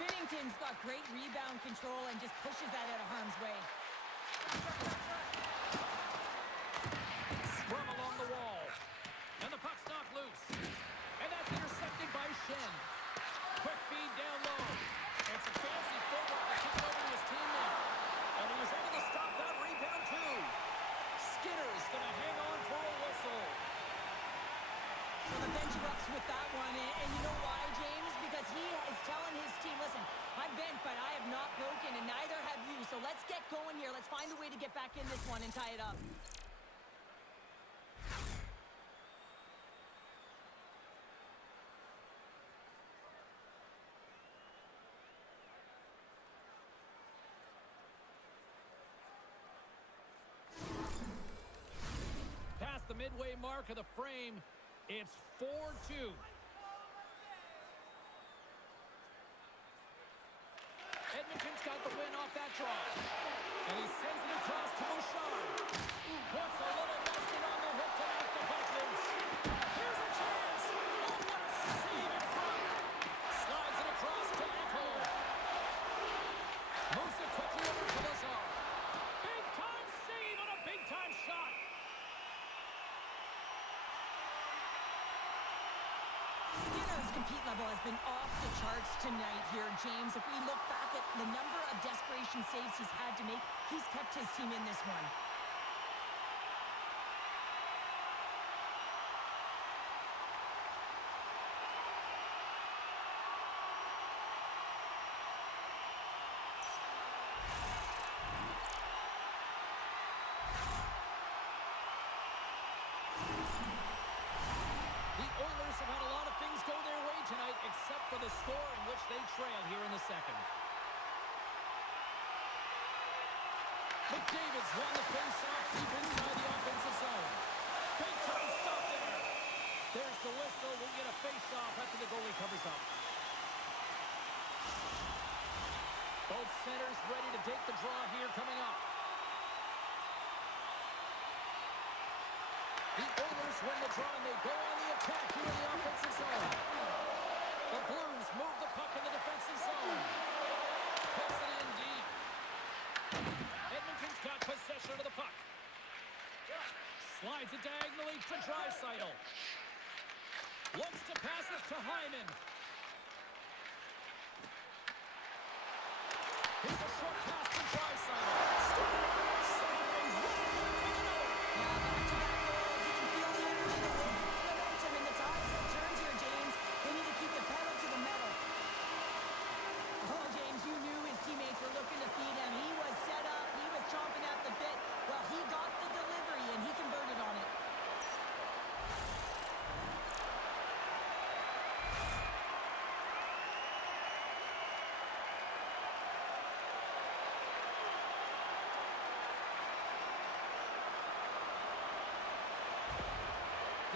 Binnington's got great rebound control and just pushes that out of harm's way. Scrum along the wall. And the puck's knocked loose. And that's intercepted by Shen. Quick feed down low. It's a fancy footwork to kick it over to his teammate. And he was able to stop that rebound too. Skinner's going to hang on for a whistle. So the bench erupts with that one. And you know why, James? Because he is telling his team, listen, I'm bent, but I have not broken, and neither have you. So let's get going here. Let's find a way to get back in this one and tie it up. Past the midway mark of the frame, it's 4-2. Edmonton's got the win off that draw. And he sends it across to Bouchard. Puts a little mustard on the hook to knock the puck loose. Here's a chance. Oh, what a save in front. Slides it across to Echo. Moves it quickly over to Lazar. Big-time save on a big-time shot. Skinner's compete level has been off the charts tonight here, James. If we look back at the number of desperation saves he's had to make, he's kept his team in this one. The Oilers have had a lot of things go their way tonight, except for the score in which they trail here in the second. McDavid's won the face-off deep inside the offensive zone. Big time stop there. There's the whistle. We'll get a face-off after the goalie covers up. Both centers ready to take the draw here coming up. The Oilers win the draw and they go on the attack here in the offensive zone. The Blues move the puck in the defensive zone. Puts it in deep. Edmonton's got possession of the puck. Slides it diagonally to Draisaitl. Looks to pass it to Hyman. Here's a short pass to Draisaitl.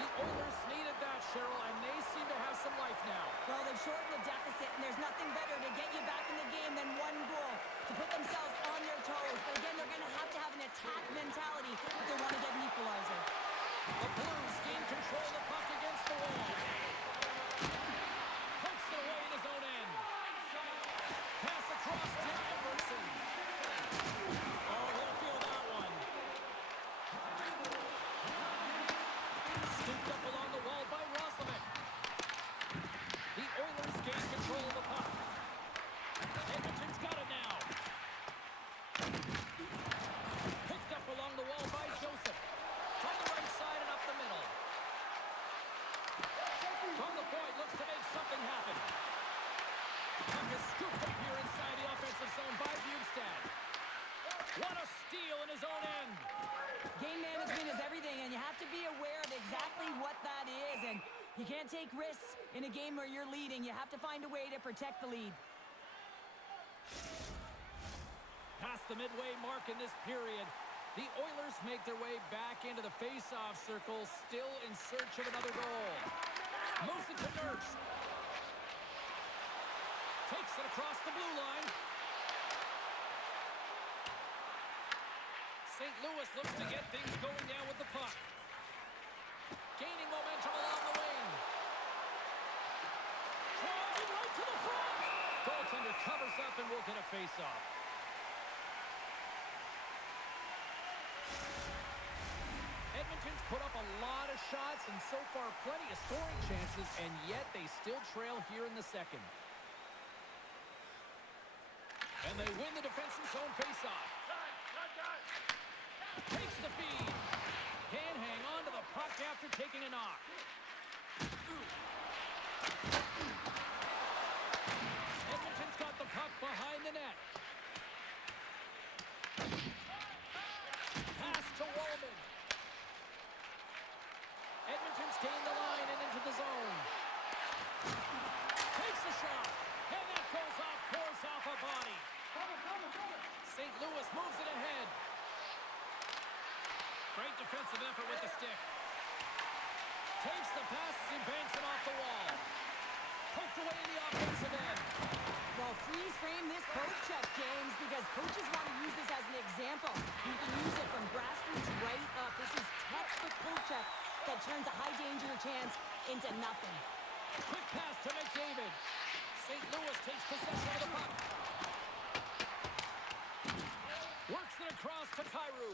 The Oilers needed that, Cheryl, and they seem to have some life now. Well, they've shortened the deficit, and there's nothing better to get you back in the game than one goal to put themselves on their toes. But again, they're going to have an attack mentality if they want to get an equalizer. The Blues gain control of the puck against the wall. Pokes it away in his own end. Pass across to Edmonton. Oh, he'll feel that one. Scooped up along the wall by Roslovic. The Oilers gain control of the puck. Edmonton's got it now. Picked up along the wall by Joseph. From the right side and up the middle. From the point, looks to make something happen. Puck is scooped up here inside the offensive zone by Bjugstad. What a steal in his own end. Game management is everything, and you have to be aware of exactly what that is. And you can't take risks in a game where you're leading. You have to find a way to protect the lead. Past the midway mark in this period, the Oilers make their way back into the face-off circle, still in search of another goal. Moves it to Nurse. Takes it across the blue line. St. Louis looks to get things going down with the puck. Gaining momentum along the wing. Driving right to the front. Goaltender covers up and will get a face-off. Edmonton's put up a lot of shots and so far plenty of scoring chances, and yet they still trail here in the second. And they win the defensive zone face-off. Takes the feed. Can't hang on to the puck after taking a knock. Edmonton's got the puck behind the net. Pass to Wallman. Edmonton's gained the line and into the zone. Takes the shot. And that goes off course off a body. St. Louis moves it ahead. Great defensive effort with the stick. Takes the pass as he banks it off the wall. Poked away in the offensive end. Well, freeze frame this post check, James, because coaches want to use this as an example. You can use it from grassroots right up. This is textbook post check that turns a high danger chance into nothing. Quick pass to McDavid. St. Louis takes possession of the puck. Works it across to Kyrou.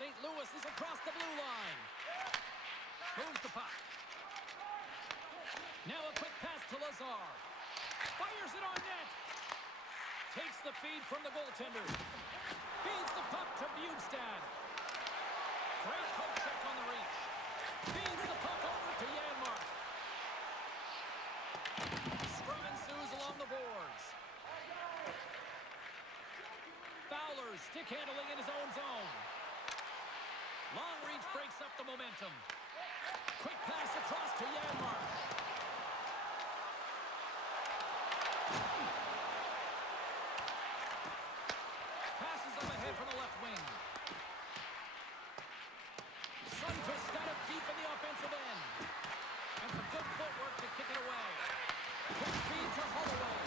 St. Louis is across the blue line. Moves the puck. Now a quick pass to Lazar. Fires it on net. Takes the feed from the goaltender. Feeds the puck to Bjugstad. Great poke check on the reach. Feeds the puck over to Janmark. Scrum ensues along the boards. Fowler stick handling in his own zone. Long reach breaks up the momentum. Quick pass across to Janmark. Passes up ahead from the left wing. Sundqvist got it deep in the offensive end. And some good footwork to kick it away. Quick feed to Holloway.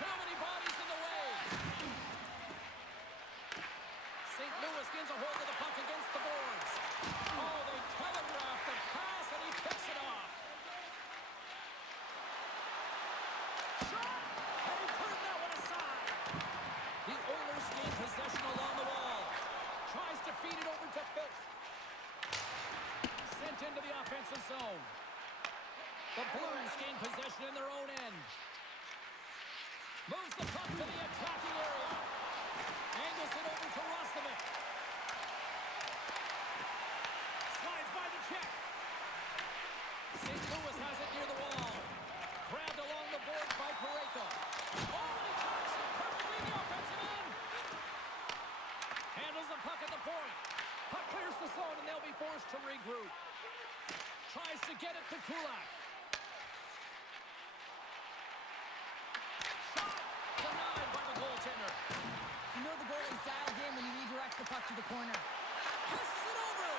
How many bodies in the way? St. Louis gains a hold of the puck against the boards. Oh, they telegraphed the pass and he picks it off. Shot! And he turned that one aside. The Oilers gain possession along the wall. Tries to feed it over to Phil. Sent into the offensive zone. The Blues gain possession in their own end. Moves the puck to the attacking area. Angles it over to Roslovic. Slides by the check. St. Louis has it near the wall. Grabbed along the boards by Parayko. Oh, and he talks it perfectly in the offensive end. Handles the puck at the point. Puck clears the zone and they'll be forced to regroup. Tries to get it to Kulak. Shot denied by the goaltender. You know the goalie's dialed in when he redirects the puck to the corner. Passes it over.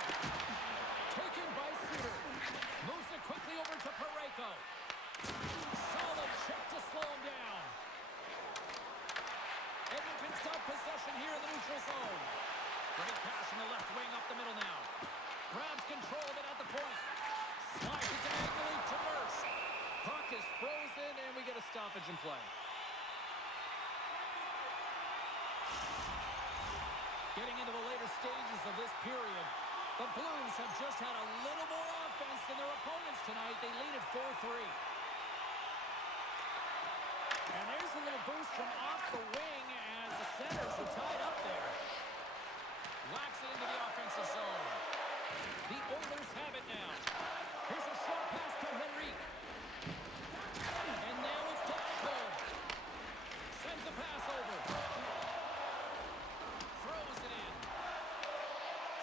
play. Getting into the later stages of this period, the Blues have just had a little more offense than their opponents tonight. They lead at 4-3. And there's a little boost from off the wing as the centers were tied up there. Whacks it into the offensive zone. The Oilers have it now. Here's a short pass to Henrique. And now it's to Eichel. Sends a pass over. Throws it in.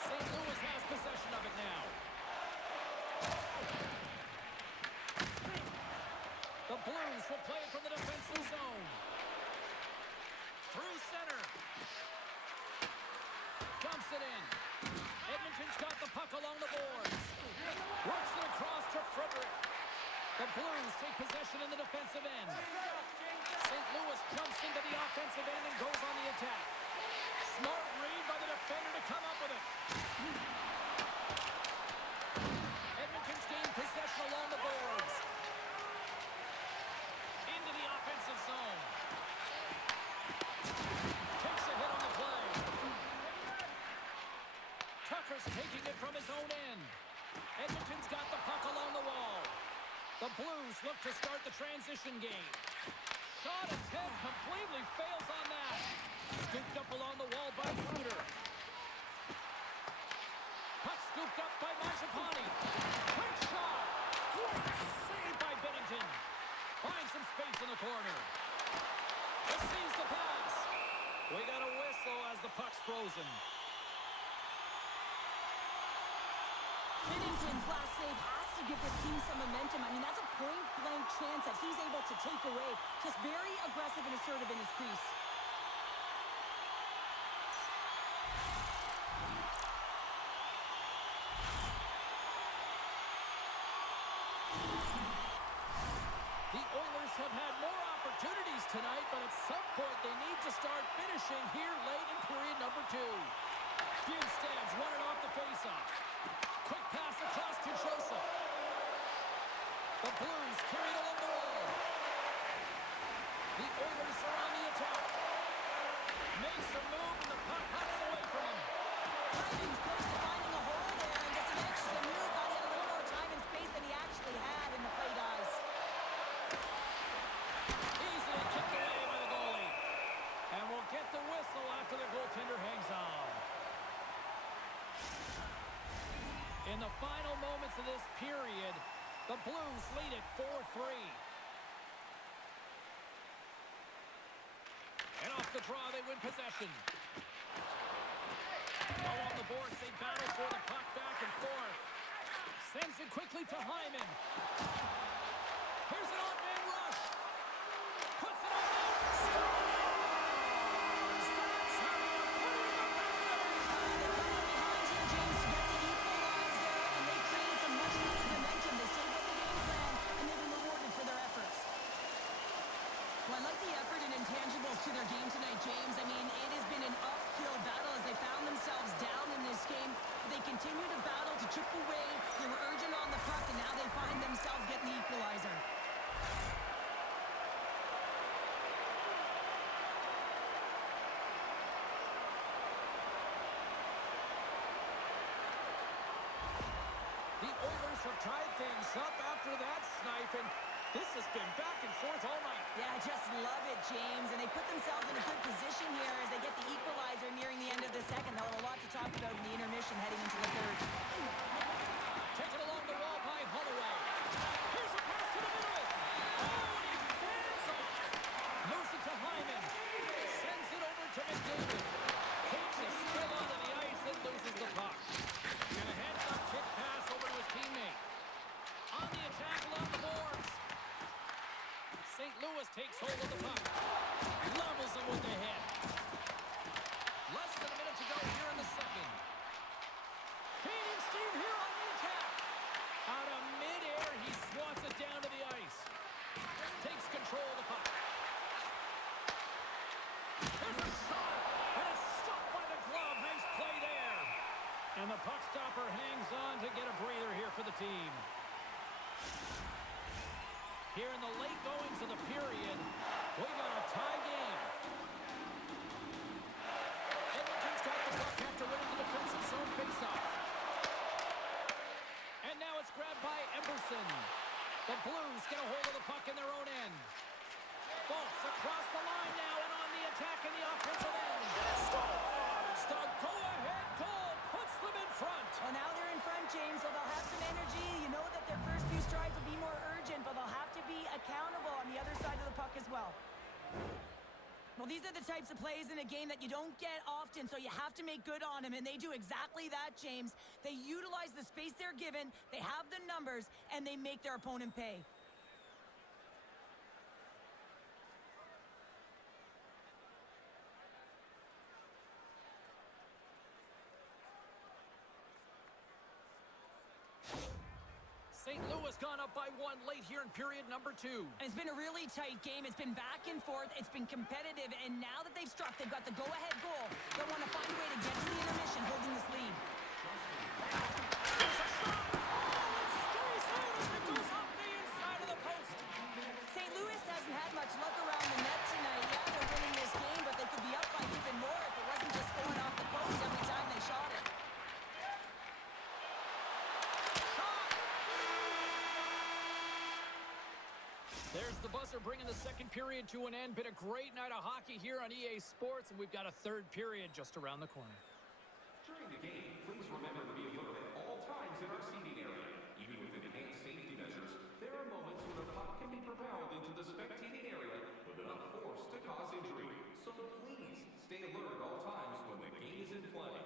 St. Louis has possession of it now. The Blues will play it from the defensive zone. Through center. Dumps it in. Edmonton's got the puck along the boards. Works it across to Frederick. The Blues take possession in the defensive end. St. Louis jumps into the offensive end and goes on the attack. Smart read by the defender to come up with it. Edmonton's gained possession along the boards. Into the offensive zone. Takes a hit on the play. Tucker's taking it from his own end. Edmonton's got the puck along the wall. The Blues look to start the transition game. Shot attempt completely fails on that. Scooped up along the wall by Suter. Puck scooped up by Mangiapane. Quick shot. Great save by Bennington. Finds some space in the corner. Receives the pass. We got a whistle as the puck's frozen. Bennington's last save has to give this team some momentum. I mean, that's a point-blank chance that he's able to take away. Just very aggressive and assertive in his crease. The Oilers have had more opportunities tonight, but at some point they need to start finishing here late in period number 2. Bjugstad's running off the faceoff. Quick pass across to Joseph. The Blues carry it along the wall. The Oilers are on the attack. Makes a move and the puck hops away from him. Hyman's close to finding a hole there and gets an extra move. Thought he had a little more time and space than he actually had, and the play dies. Easily kicked away by the goalie. And we'll get the whistle after the goaltender hangs on. In the final moments of this period, the Blues lead it 4-3. And off the draw, they win possession. Low on the boards, they battle for the puck back and forth. Sends it quickly to Hyman. Here's an odd-man rush. Puts it on net. Scores! That's how you put it in the back of the net. They come from behind here, James, to get the equalizer, and they created some much-needed momentum. They stayed with the game plan, and they've been rewarded for their efforts. Well, I like the effort and intangibles to their game tonight, James. I mean, it has been an uphill battle as they found themselves down in this game. But they continue to battle to chip away. They were urgent on the puck, and now they find themselves getting the equalizer. The Oilers have tied things up after that snipe, and this has been back and forth all night. Yeah, I just love it, James. And they put themselves in a good position here as they get the equalizer nearing the end of the second. They'll have a lot to talk about in the intermission heading into the third. Taken along the wall by Holloway. Here's a pass to the middle. Oh, and he fans off. Moves it to Hyman. Sends it over to McDavid. Takes a spill onto the ice and loses the puck. And a heads-up kick pass over to his teammate. On the attack along the boards. St. Louis takes hold of the puck. Levels him with the hit. Less than a minute to go here in the second. Gaining steam here on the attack. Out of midair, he swats it down to the ice. Takes control of the puck. There's a shot, and it's stopped by the glove. Nice play there. And the puck stopper hangs on to get a breather here for the team. Here in the late goings of the period, we got a tie game. Edmonton's got the puck after winning the defensive zone faceoff. And now it's grabbed by Emerson. The Blues get a hold of the puck in their own end. Folks across the line now and on the attack in the offensive end. Scores! The go-ahead goal puts them in front. Well, now they're in front, James, so they'll have some energy. You know that their first few strides will be more urgent, but they'll have to be accountable on the other side of the puck as well. Well, these are the types of plays in a game that you don't get often, so you have to make good on them, and they do exactly that, James. They utilize the space they're given, they have the numbers, and they make their opponent pay. St. Louis gone up by one late here in period number 2. And it's been a really tight game. It's been back and forth. It's been competitive. And now that they've struck, they've got the go-ahead goal. They'll want to find a way to get to the intermission holding this lead. There's a shot! Oh, it stays out as it goes off the inside of the post. St. Louis hasn't had much luck around the net tonight. Yeah, they're winning this game, but they could be up by even more if it wasn't just going off the post every time they shot it. There's the buzzer bringing the second period to an end. Been a great night of hockey here on EA Sports, and we've got a third period just around the corner. During the game, please remember to be alert at all times in our seating area. Even with enhanced safety measures, there are moments when a puck can be propelled into the spectating area with enough force to cause injury. So please stay alert at all times when the game is in play.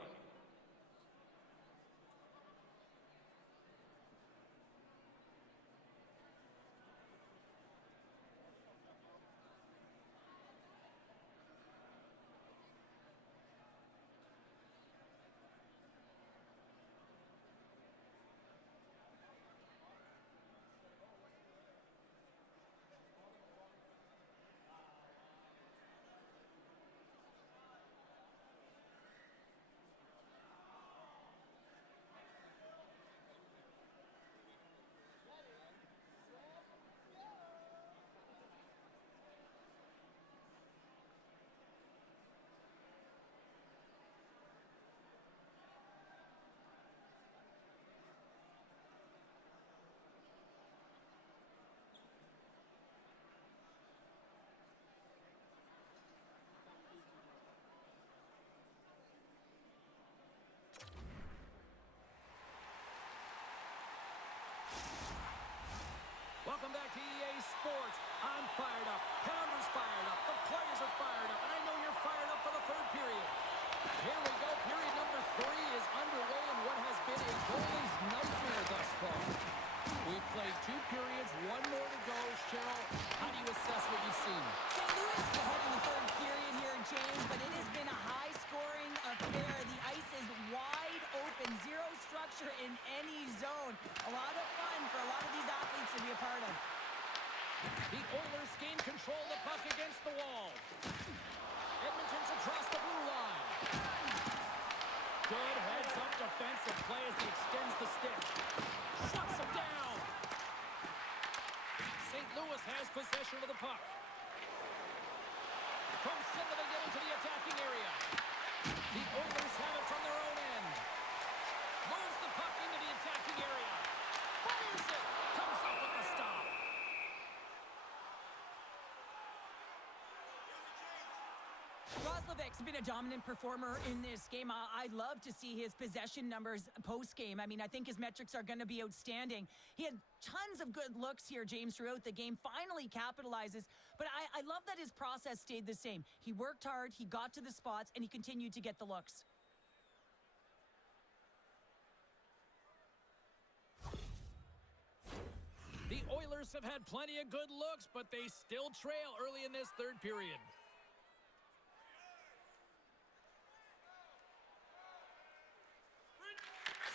Welcome back to EA Sports. I'm fired up. Pounder's fired up. The players are fired up. And I know you're fired up for the third period. Here we go. Period number 3 is underway in what has been a goalie's nightmare thus far. We've played 2 periods, 1 more to go. Cheryl, how do you assess what you've seen? St. Louis is ahead in the third period here, James, but it has been a high-scoring affair. The ice is wide open, zero structure in any zone. A lot of fun for a lot of these athletes to be a part of. The Oilers gain control of the puck against the wall. Edmonton's across the blue line. Good heads-up defensive play as he extends the stick. Shuts him down. St. Louis has possession of the puck. From center, they get into the attacking area. The Oilers have it from their own end. Moves the puck into the attacking area. Fires it. Comes up with the stop. Roslovic's been a dominant performer in this game. I'd love to see his possession numbers post-game. I mean, I think his metrics are going to be outstanding. He had tons of good looks here, James, throughout the game. Finally capitalizes. But I love that his process stayed the same. He worked hard, he got to the spots, and he continued to get the looks. The Oilers have had plenty of good looks, but they still trail early in this third period.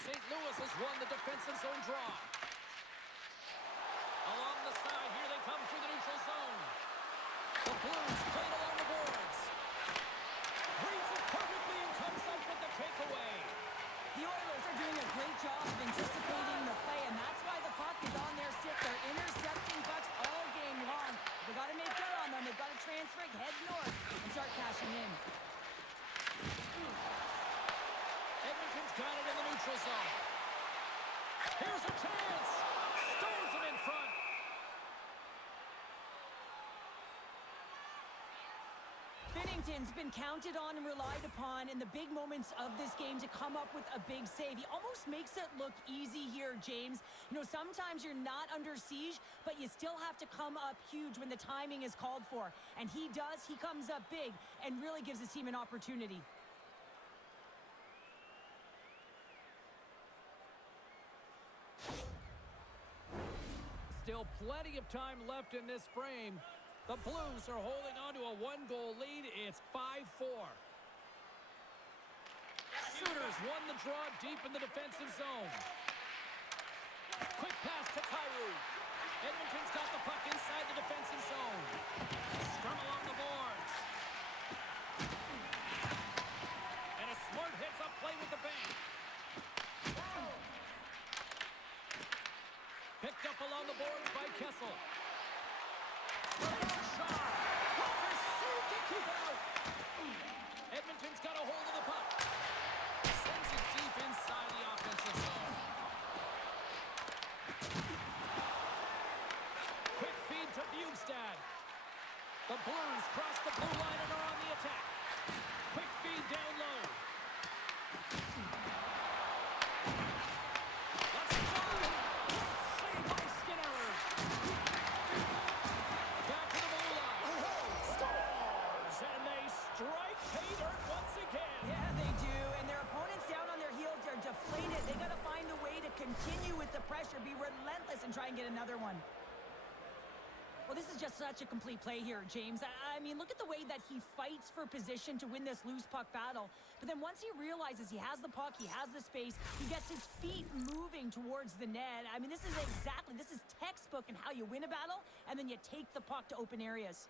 St. Louis has won the defensive zone draw. Along the side, here they come through the neutral zone. The Blues played along the boards. Reads it perfectly and comes up with the takeaway. The Oilers are doing a great job of anticipating the play, and that's why the puck is on their stick. They're intercepting pucks all Here's a chance. Stones him in front. Binnington's been counted on and relied upon in the big moments of this game to come up with a big save. He almost makes it look easy here, James. You know, sometimes you're not under siege, but you still have to come up huge when the timing is called for. And he does. He comes up big and really gives his team an opportunity. Still plenty of time left in this frame. The Blues are holding on to a one-goal lead. It's 5-4. Sooners won the draw deep in the defensive zone. Quick pass to Kyrou. Edmonton's got the puck inside the defensive zone. Scrum along the boards. And a smart heads-up play with the bank. Picked up along the boards by Kessel. Edmonton's got a hold of the puck. Sends it deep inside the offensive zone. Quick feed to Bjugstad. The Blues cross the blue line and are on the attack. Quick feed down low. Let's try. Save by Skinner. Back to the blue line. Scores! And they strike pay dirt once again. Yeah, they do. And their opponents down on their heels are deflated. They got to find a way to continue with the pressure, be relentless, and try and get another one. Well, this is just such a complete play here, James. I mean, look at the way that he fights for position to win this loose puck battle. But then once he realizes he has the puck, he has the space, he gets his feet moving towards the net. I mean, this is textbook in how you win a battle, and then you take the puck to open areas.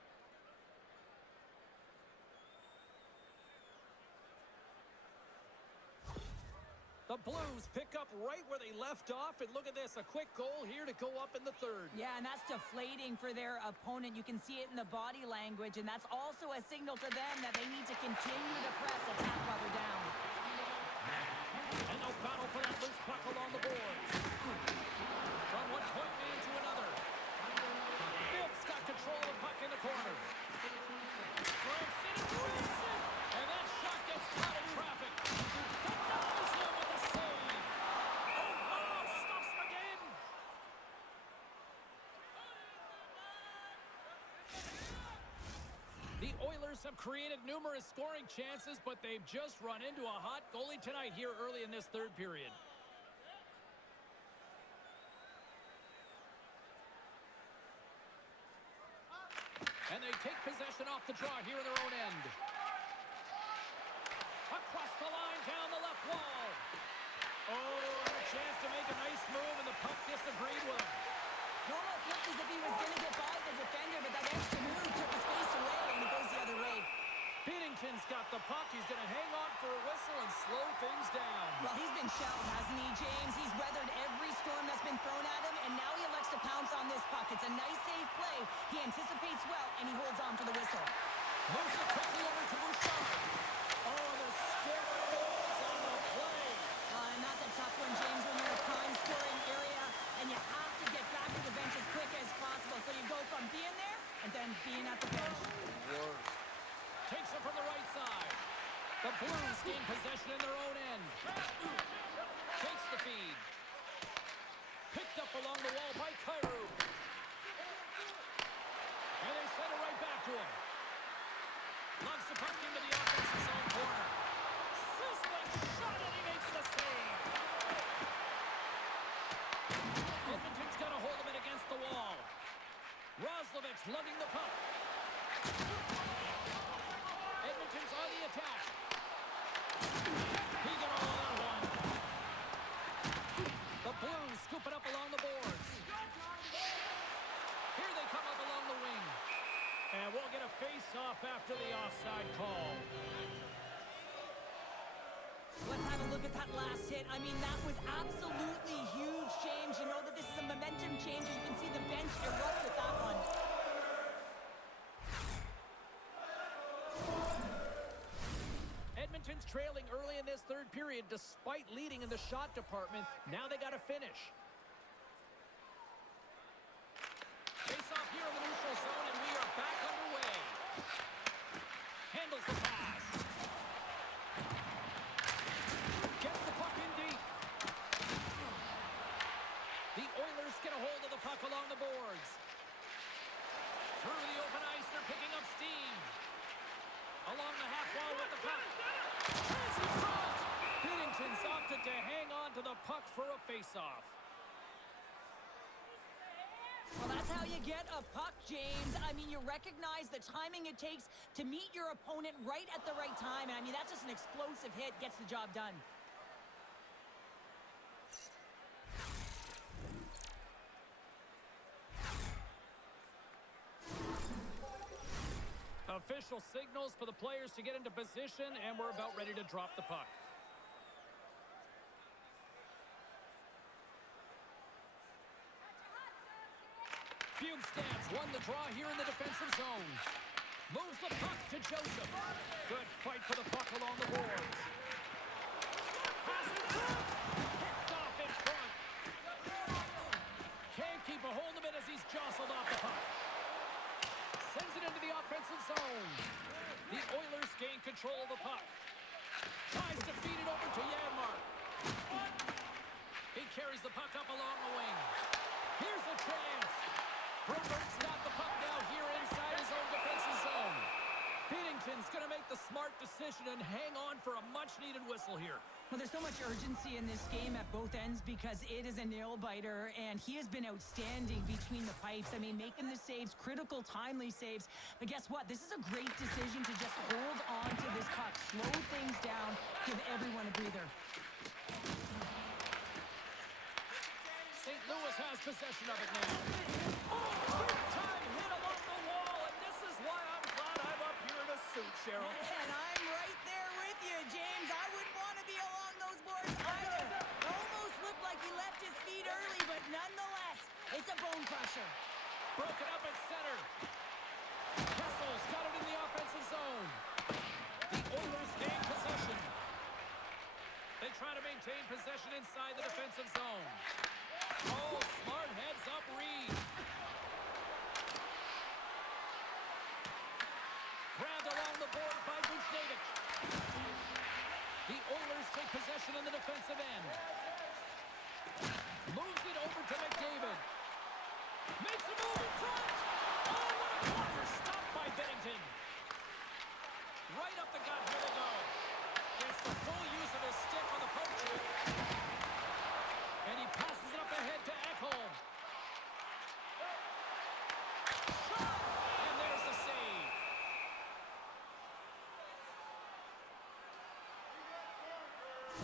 The Blues pick up right where they left off, and look at this, a quick goal here to go up in the third. Yeah, and that's deflating for their opponent. You can see it in the body language, and that's also a signal to them that they need to continue to press, attack while they're down. And they'll battle for that loose puck along the boards. From one point man to another. Phillips got control of the puck in the corner. Drives in and rips it, and that shot gets caught in traffic. Denies him with the save. Oh, stops him again. The Oilers have created numerous scoring chances, but they've just run into a hot goalie tonight here early in this third period. And they take possession off the draw here in their own end. Across the line, down the left wall. Oh, and a chance to make a nice move, and the puck disagreed with him. It almost looked as if he was going to get by the defender, but that extra move took the space away, and it goes the other way. Binnington's got the puck. He's going to hang on for a whistle and slow things down. Well, he's been shelled, hasn't he, James? He's weathered every storm that's been thrown at him, and now he elects to pounce on this puck. It's a nice, safe play. He anticipates well, and he holds on for the whistle. Moves it quickly over to Bouchard. Oh, the stick goes on the play. And that's a tough one, James, when you're in a prime scoring area, and you have to get back to the bench as quick as possible. So you go from being there and then being at the bench. Worst. Takes it from the right side. The Blues gain possession in their own end. Takes the feed. Picked up along the wall by Kyrou. And they send it right back to him. Lugs the puck into the offensive zone corner. Sizzling shot, and he makes the save. Edmonton's got a hold of it against the wall. Roslovich lugging the puck. Edmonton's on the attack. He got all of that one. The Blues scoop it up along the boards. Here they come up along the wing. And we'll get a face-off after the offside call. Let's have a look at that last hit. I mean, that was absolutely huge, James. You know that this is a momentum change. You can see the bench erupt with that one. Edmonton's trailing early in this third third period despite leading in the shot department. Now they got to finish. Face off here in the neutral zone, and we are back underway. Handles the pass. Gets the puck in deep. The Oilers get a hold of the puck along the boards. Through the open ice, they're picking up steam. Along the half wall with the puck. Has in front. Binnington's opted to hang on to the puck for a face-off. Well, that's how you get a puck, James. I mean, you recognize the timing it takes to meet your opponent right at the right time. And I mean, that's just an explosive hit, gets the job done. Official signals for the players to get into position, and we're about ready to drop the puck. Bugstad's won the draw here in the defensive zone. Moves the puck to Joseph. Good fight for the puck along the boards. Pass in front. Picked off in front. Can't keep a hold of it as he's jostled off the puck. Sends it into the offensive zone. The Oilers gain control of the puck. Tries to feed it over to Janmark. He carries the puck up along the wing. Here's a chance. Broberg's got the puck now here inside his own defensive zone. Binnington's going to make the smart decision and hang on for a much-needed whistle here. Well, there's so much urgency in this game at both ends because it is a nail-biter, and he has been outstanding between the pipes. I mean, making the saves, critical, timely saves. But guess what? This is a great decision to just hold on to this puck, slow things down, give everyone a breather. St. Louis has possession of it now. Oh, big-time hit along the wall, and this is why I'm glad I'm up here in a suit, Cheryl. And I'm right there with you, James. I wouldn't want to be along those boards either. Almost looked like he left his feet early, but nonetheless, it's a bone crusher. Broken up at center. Kessel's got it in the offensive zone. The Oilers gain possession. They try to maintain possession inside the defensive zone. Oh, smart heads up Reed. Grabbed along the board by Buchnevich. The Oilers take possession in the defensive end. Moves it over to McDavid. Makes a move in front. Oh, what a blocker. Stopped by Binnington. Right up the gut. Here they go. Gets the full use of his stick on the poke check. And he passes it up ahead to Ekholm. Shot! And there's the save.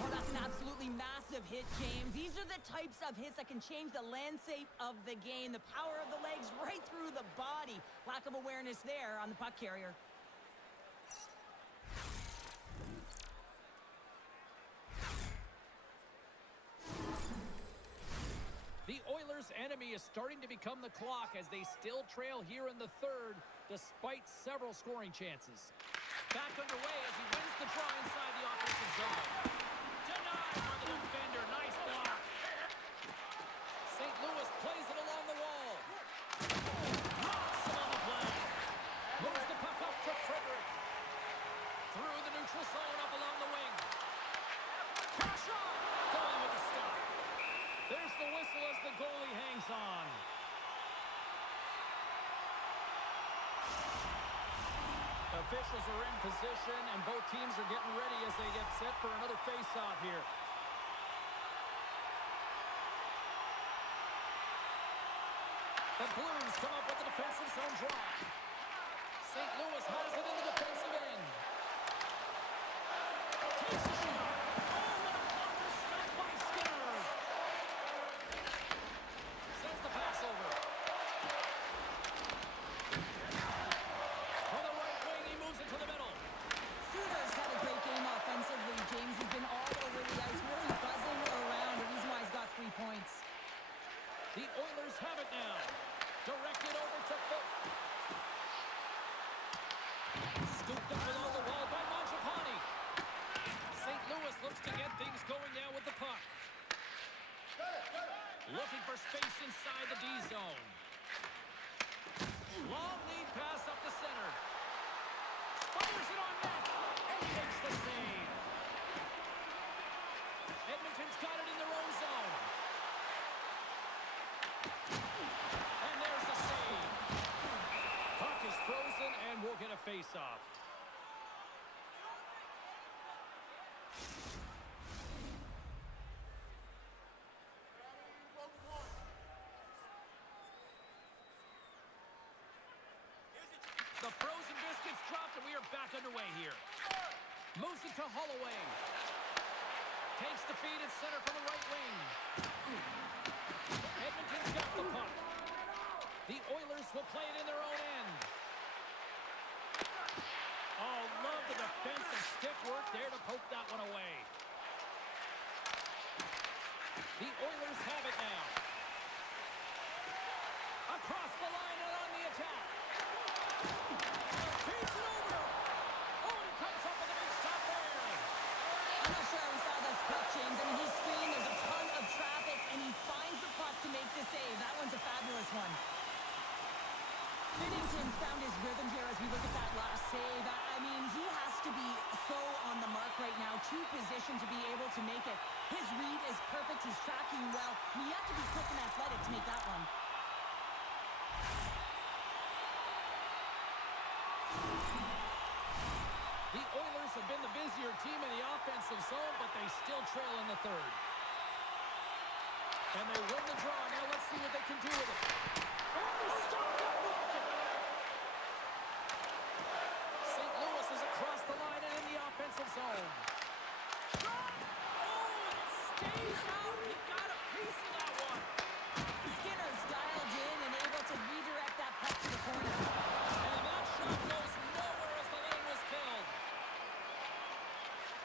Well, that's an absolutely massive hit, James. These are the types of hits that can change the landscape of the game. The power of the legs right through the body. Lack of awareness there on the puck carrier. The Oilers' enemy is starting to become the clock as they still trail here in the third, despite several scoring chances. Back underway as he wins the draw inside the offensive zone. Denied by the defender. Nice block. St. Louis plays it along the wall. Knocks him on the play. Moves the puck up to Frederick. Through the neutral zone up along the wing. Shot! Goalie with the stop. There's the whistle as the goalie hangs on. Officials are in position, and both teams are getting ready as they get set for another face-off here. The Blues come up with the defensive zone draw. St. Louis has it in the defensive end. Takes a shot. Oh, what a blocker stopped by Skinner. Sends the pass over. On the right wing, he moves it to the middle. Suter's had a great game offensively, James. He's been all over the ice, really buzzing around. The reason why he's got 3 points. The Oilers have it now. Directed over to Foot. Scooped up along the wall by Mangiapane. St. Louis looks to things going now with the puck. Looking for space inside the D zone. Long lead pass up the center. Fires it on net. And makes the save. Edmonton's got it in their own zone. And there's the save. Puck is frozen and we'll get a face-off. The frozen biscuits dropped, and we are back underway here. Moves it to Holloway. Takes the feed at center from the right wing. Edmonton's got the puck. The Oilers will play it in their own end. Oh, love the defensive stick work there to poke that one away. The Oilers have it now. Across the line and on the attack. Feeds it over. Oh, and it comes up with a big stop there. I'm not sure we saw this puck, James. I mean, he's screened. There's a ton of traffic, and he finds the puck to make the save. That one's a fabulous one. Binnington's found his rhythm here as we look at that last save. I mean, he has to be so on the mark right now, to position to be able to make it. His read is perfect. He's tracking well. I mean, you have to be quick and athletic to make that one. The Oilers have been the busier team in the offensive zone, but they still trail in the third. And they win the draw. Now let's see what they can do with it. Oh, stop that rocket! St. Louis is across the line and in the offensive zone. Oh, and it stays out. He got a piece of that one. Skinner's dialed in and able to redirect that puck to the corner. And that shot goes nowhere as the lane was filled.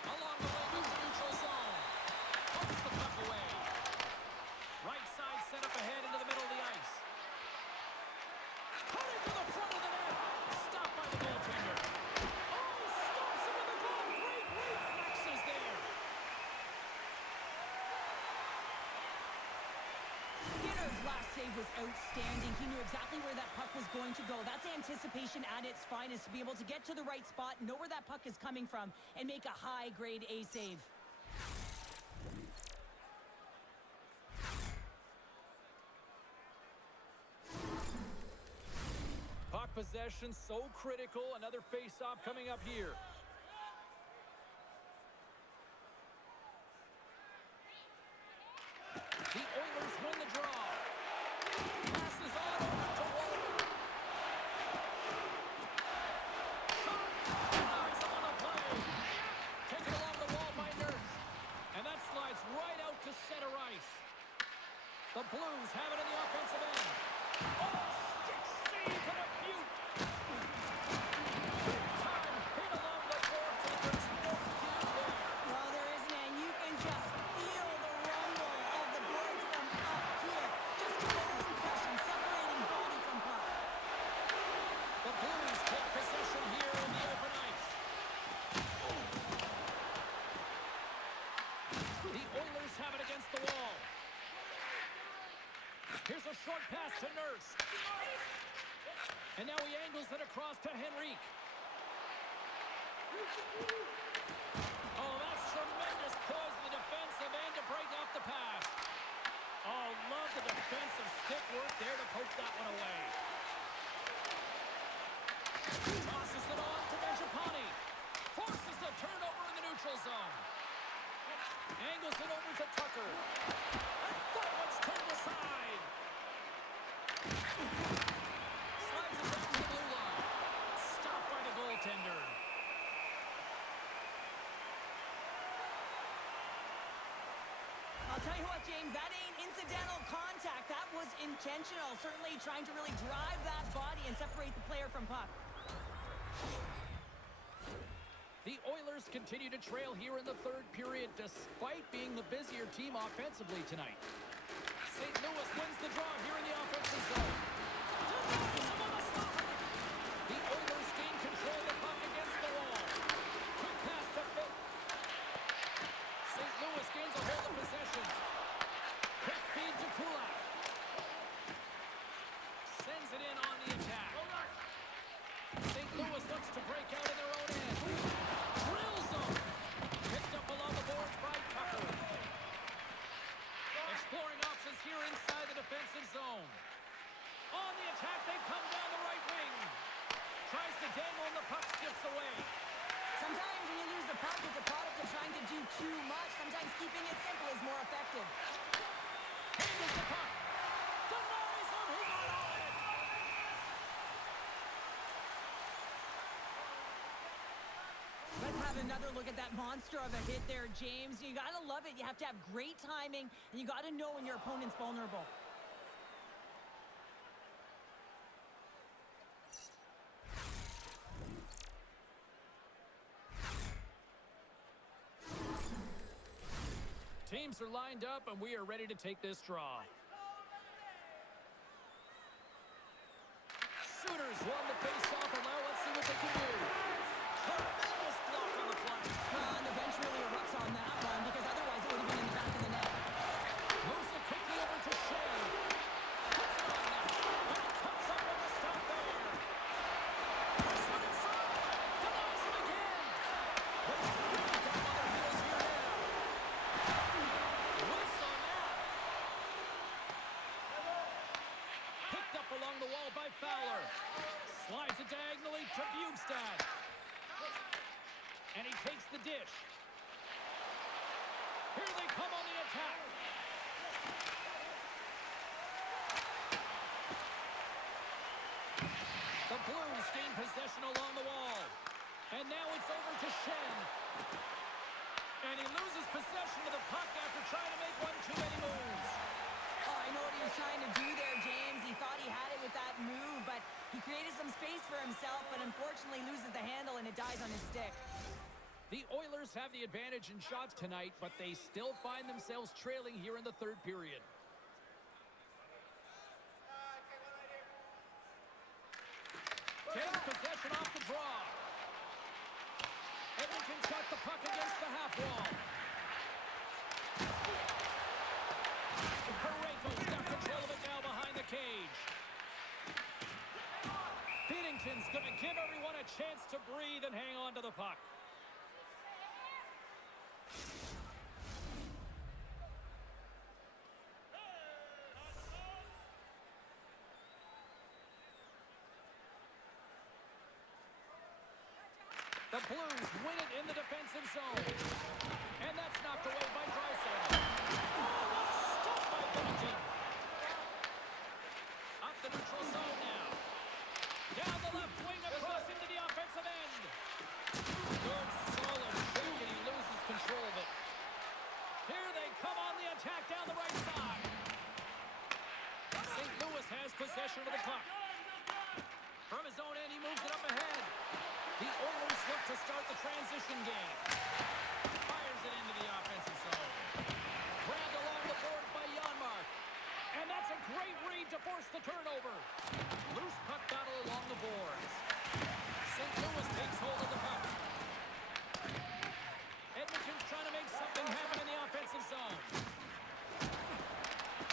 Along the wing of the neutral zone. Pokes the puck away. Right side set up ahead into the middle of the ice. Cutting to the front of the net. Stopped by the goaltender. Oh, he stops him with the glove. Great reflexes there. Skinner's last save was outstanding. He knew exactly where that puck was going to go. That's anticipation at its finest, to be able to get to the right spot, know where that puck is coming from, and make a high-grade A save. Puck possession so critical. Another face-off coming up here. The Oilers win the draw. Passes on over to Walden. Shot. Nice on the play. Taken along the wall by Nurse. And that slides right out to center ice. The Blues have it in the offensive end. Oh, stick save and a beaut. Big time hit along the boards, and there's no deal there. Well, there isn't, and you can just feel the rumble of the boards from up here. Just bone crushing, separating body from puck. The Blues take possession here in the open ice. The Oilers have it against the wall. Here's a short pass to Nurse. And now he angles it across to Henrique. Oh, that's tremendous poise in the defensive end to break off the pass. Oh, love the defensive stick work there to poke that one away. Tosses it on to Mangiapane. Forces the turnover in the neutral zone. Angles it over to Tucker. And that one's turned aside. Slides it back to the blue line. Stopped by the goaltender. I'll tell you what, James, that ain't incidental contact. That was intentional. Certainly trying to really drive that body and separate the player from puck. The Oilers continue to trail here in the third period despite being the busier team offensively tonight. St. Louis wins the draw here in the offensive zone. The Oilers gain control of the puck against the wall. Quick pass to Pitt. St. Louis here inside the defensive zone. On the attack, they come down the right wing. Tries to dangle, and the puck skips away. Sometimes when you lose the puck, it's a product of trying to do too much. Sometimes keeping it simple is more effective. Handles the puck. Denies him. He got on it. Let's have another look at that monster of a hit there, James. You got to love it. You have to have great timing, and you got to know when your opponent's vulnerable. Teams are lined up, and we are ready to take this draw. Shooters won the face-off, and now let's see what they can do. Tremendous block on the play. And the bench really erupts on that one, because otherwise it would have been in the back of the net. Moves it quickly over to Shea. Puts it on net. And he cuts up with the stop there. Puts it inside. Denies him again. But he's really got him on their heels here now. Whiffs on that. Picked up along the wall by Fowler. Slides it diagonally to Bugstad. And he takes the dish. Here they come on the attack. The Blues gain possession along the wall. And now it's over to Shen. And he loses possession of the puck after trying to make one too many moves. Oh, I know what he was trying to do there, James. He thought he had it with that move, but he created some space for himself, but unfortunately loses the handle and it dies on his stick. The Oilers have the advantage in shots tonight, but they still find themselves trailing here in the third period. Takes possession off the draw. Edmonton's got the puck against the half wall. Parayko's got control of it now behind the cage. Binnington's going to give everyone a chance to breathe and hang on to the puck. The Blues win it in the defensive zone. And that's knocked away by Draisaitl. Oh, what a stop by Binnington. Up the neutral zone now. Down the left wing across into the offensive end. Good solid shake, and he loses control of it. Here they come on the attack down the right side. St. Louis has possession of the puck. From his own end, he moves it up ahead. The Oilers look to start the transition game. Fires it into the offensive zone. Grabbed along the boards by Janmark. And that's a great read to force the turnover. Loose puck battle along the boards. St. Louis takes hold of the puck. Edmonton's trying to make something happen in the offensive zone.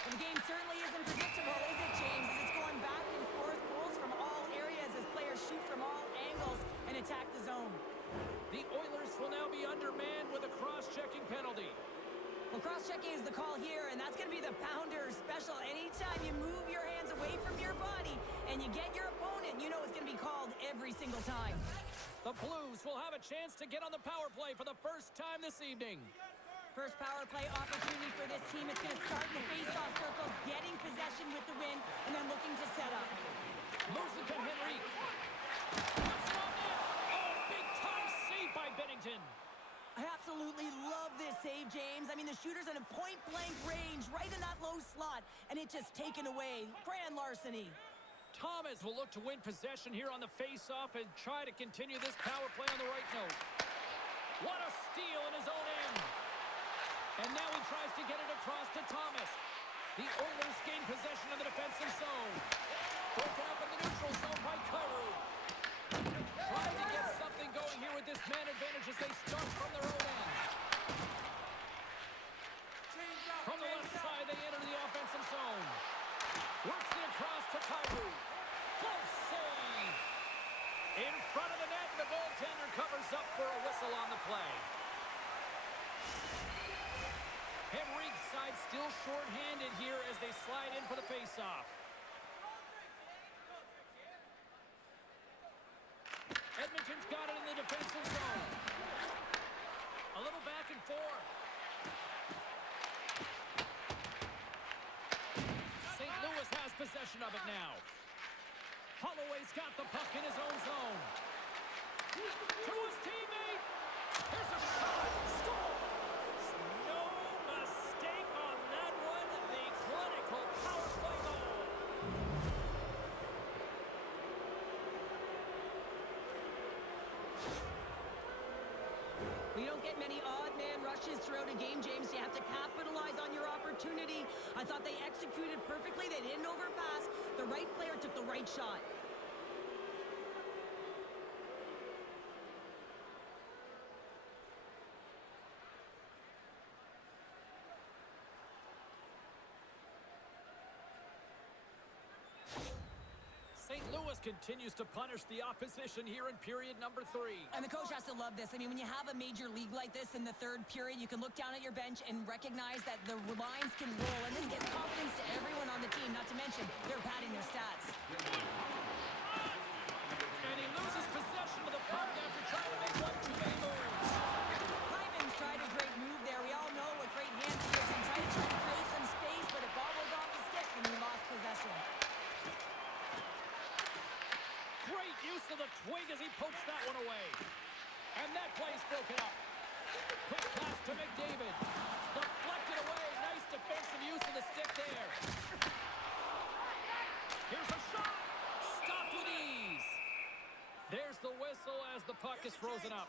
The game certainly isn't predictable, is it, James? As it's going back and forth, goals from all areas as players shoot from all angles and attack the zone. The Oilers will now be undermanned with a cross-checking penalty. Well, cross-checking is the call here, and that's going to be the pounder special. Anytime you move your hands away from your body and you get your opponent, you know it's going to be called every single time. The Blues will have a chance to get on the power play for the first time this evening. First power play opportunity for this team. It's going to start in the face-off circle, getting possession with the win, and then looking to set up. Moves it to Henrique. Puts it on net. Oh, big-time save by Binnington. I absolutely love this save, James. I mean, the shooter's in a point-blank range, right in that low slot, and it's just taken away. Grand larceny. Thomas will look to win possession here on the face-off and try to continue this power play on the right note. What a steal in his own end. And now he tries to get it across to Thomas. The Oilers gain possession of the defensive zone. Broken up in the neutral zone by Kyrou. Trying to get something going here with this man advantage as they start from their own end. From the left side, they enter the offensive zone. Works it across to Kyrou. Close save. In front of the net, the goaltender covers up for a whistle on the play. Henrique's side still little short-handed here as they slide in for the face-off. Edmonton's got it in the defensive zone. A little back and forth. St. Louis has possession of it now. Holloway's got the puck in his own zone. To his teammate. Here's a shot. Scores! No mistake on that one. The clinical power play goal. We don't get many odd man rushes throughout a game, James. You have to capitalize on your opportunity. I thought they executed perfectly. They didn't overpass. The right player took the right shot. St. Louis continues to punish the opposition here in period number 3. And the coach has to love this. I mean, when you have a major league like this in the third period, you can look down at your bench and recognize that the lines can roll. And this gives confidence to everyone on the team, not to mention they're padding their stats. And he loses possession of the puck after trying to make one too many moves. Hyman's tried a great move there. We all know what great hands he is in tight, trying to create some space, but it bobbles off the stick and he lost possession. Great use of the twig as he pokes that one away. And that play's broken up. Quick pass to McDavid. Deflected away. Nice defensive use of the stick there. Here's a shot. Stopped with ease. There's the whistle as the puck is frozen up.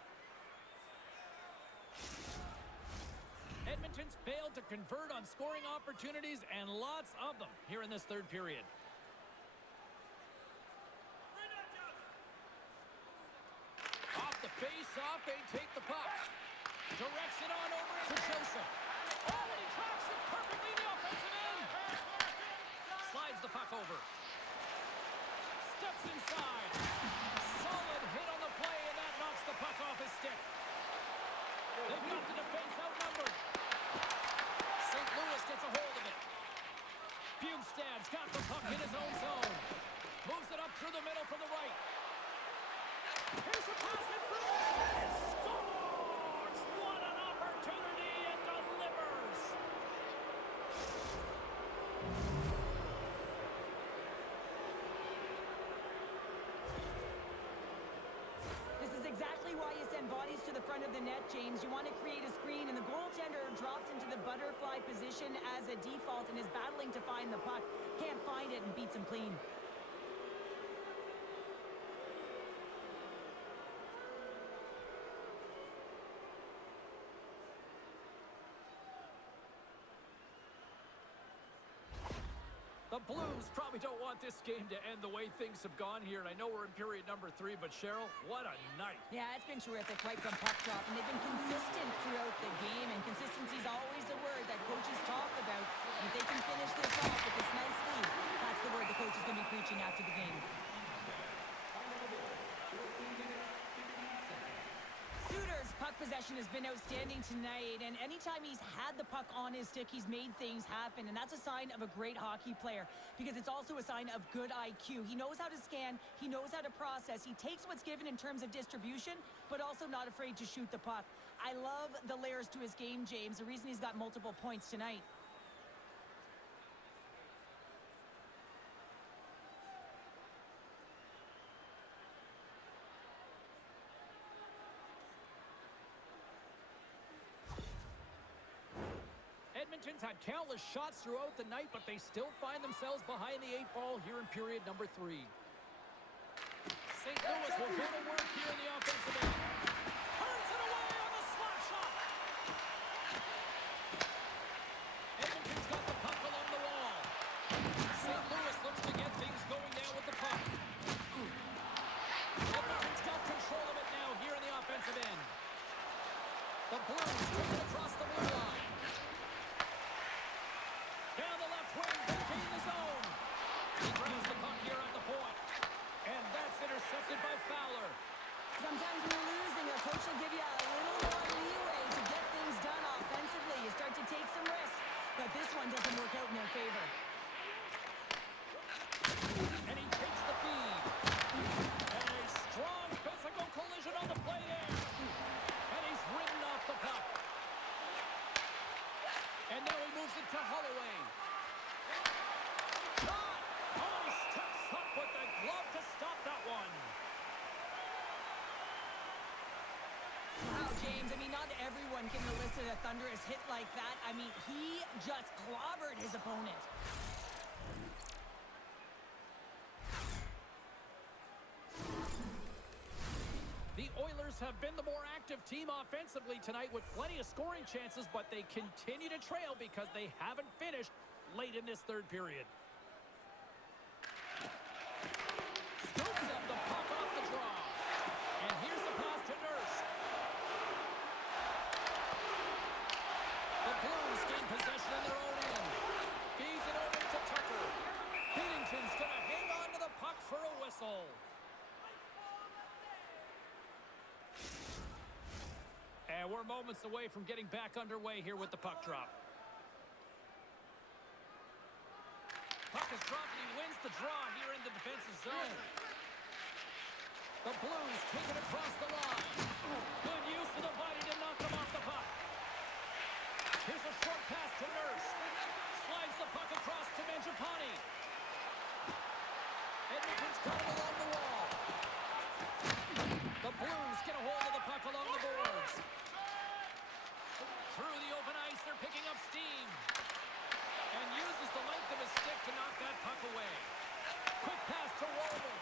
Edmonton's failed to convert on scoring opportunities, and lots of them here in this third period. Off the face-off, they take the puck. Directs it on over to Joseph. Oh, and he drops it perfectly in the offensive end. Slides the puck over. Steps inside. Solid hit on the play, and that knocks the puck off his stick. They've got the defense outnumbered. St. Louis gets a hold of it. Bjugstad's got the puck in his own zone. Moves it up through the middle from the right. Here's a pass in front. And scores! What an opportunity, and delivers! This is exactly why you send bodies to the front of the net, James. You want to create a screen, and the goaltender drops into the butterfly position as a default and is battling to find the puck. Can't find it and beats him clean. The Blues probably don't want this game to end the way things have gone here. And I know we're in period number 3, but Cheryl, what a night. Yeah, it's been terrific right from puck drop, and they've been consistent throughout the game, and consistency is always a word that coaches talk about. And if they can finish this off with this nice lead, that's the word the coach is going to be preaching after the game. Suter's puck possession has been outstanding tonight, and anytime he's had the puck on his stick, he's made things happen, and that's a sign of a great hockey player because it's also a sign of good IQ. He knows how to scan, he knows how to process, he takes what's given in terms of distribution, but also not afraid to shoot the puck. I love the layers to his game, James, the reason he's got multiple points tonight. Edmonton's had countless shots throughout the night, but they still find themselves behind the 8 ball here in period number 3. St. Louis will go to work here in the offensive end. Turns it away on the slap shot. Edmonton's got the puck along the wall. St. Louis looks to get things going now with the puck. Edmonton's got control of it now here in the offensive end. The Blues take it across the blue line. Down the left wing, empty in the zone. He grabs the puck here at the point. And that's intercepted by Fowler. Sometimes when you're losing, a coach will give you a little more leeway to get things done offensively. You start to take some risks. But this one doesn't work out in their favor. And he takes the feed. And a strong physical collision on the play there. And he's ridden off the puck. And now he moves it to Holloway. Shot! Oh, he steps up with the glove to stop that one. Wow, James, I mean, not everyone can elicit a thunderous hit like that. I mean, he just clobbered his opponent. The Oilers have been the more active team offensively tonight with plenty of scoring chances, but they continue to trail because they haven't finished late in this third period. Scoops up the puck off the draw. And here's the pass to Nurse. The Blues gain possession in their own end. Feeds it over to Tucker. Binnington's going to hang on to the puck for a whistle. And we're moments away from getting back underway here with the puck drop. Puck is dropped and he wins the draw here in the defensive zone. The Blues take it across the line. Good use of the body to knock them off the puck. Here's a short pass to Nurse. Slides the puck across to Mangiapane. Edmonton's got it along the wall. The Blues get a hold of the puck along the boards. Through the open ice, they're picking up steam. And uses the length of his stick to knock that puck away. Quick pass to Walden.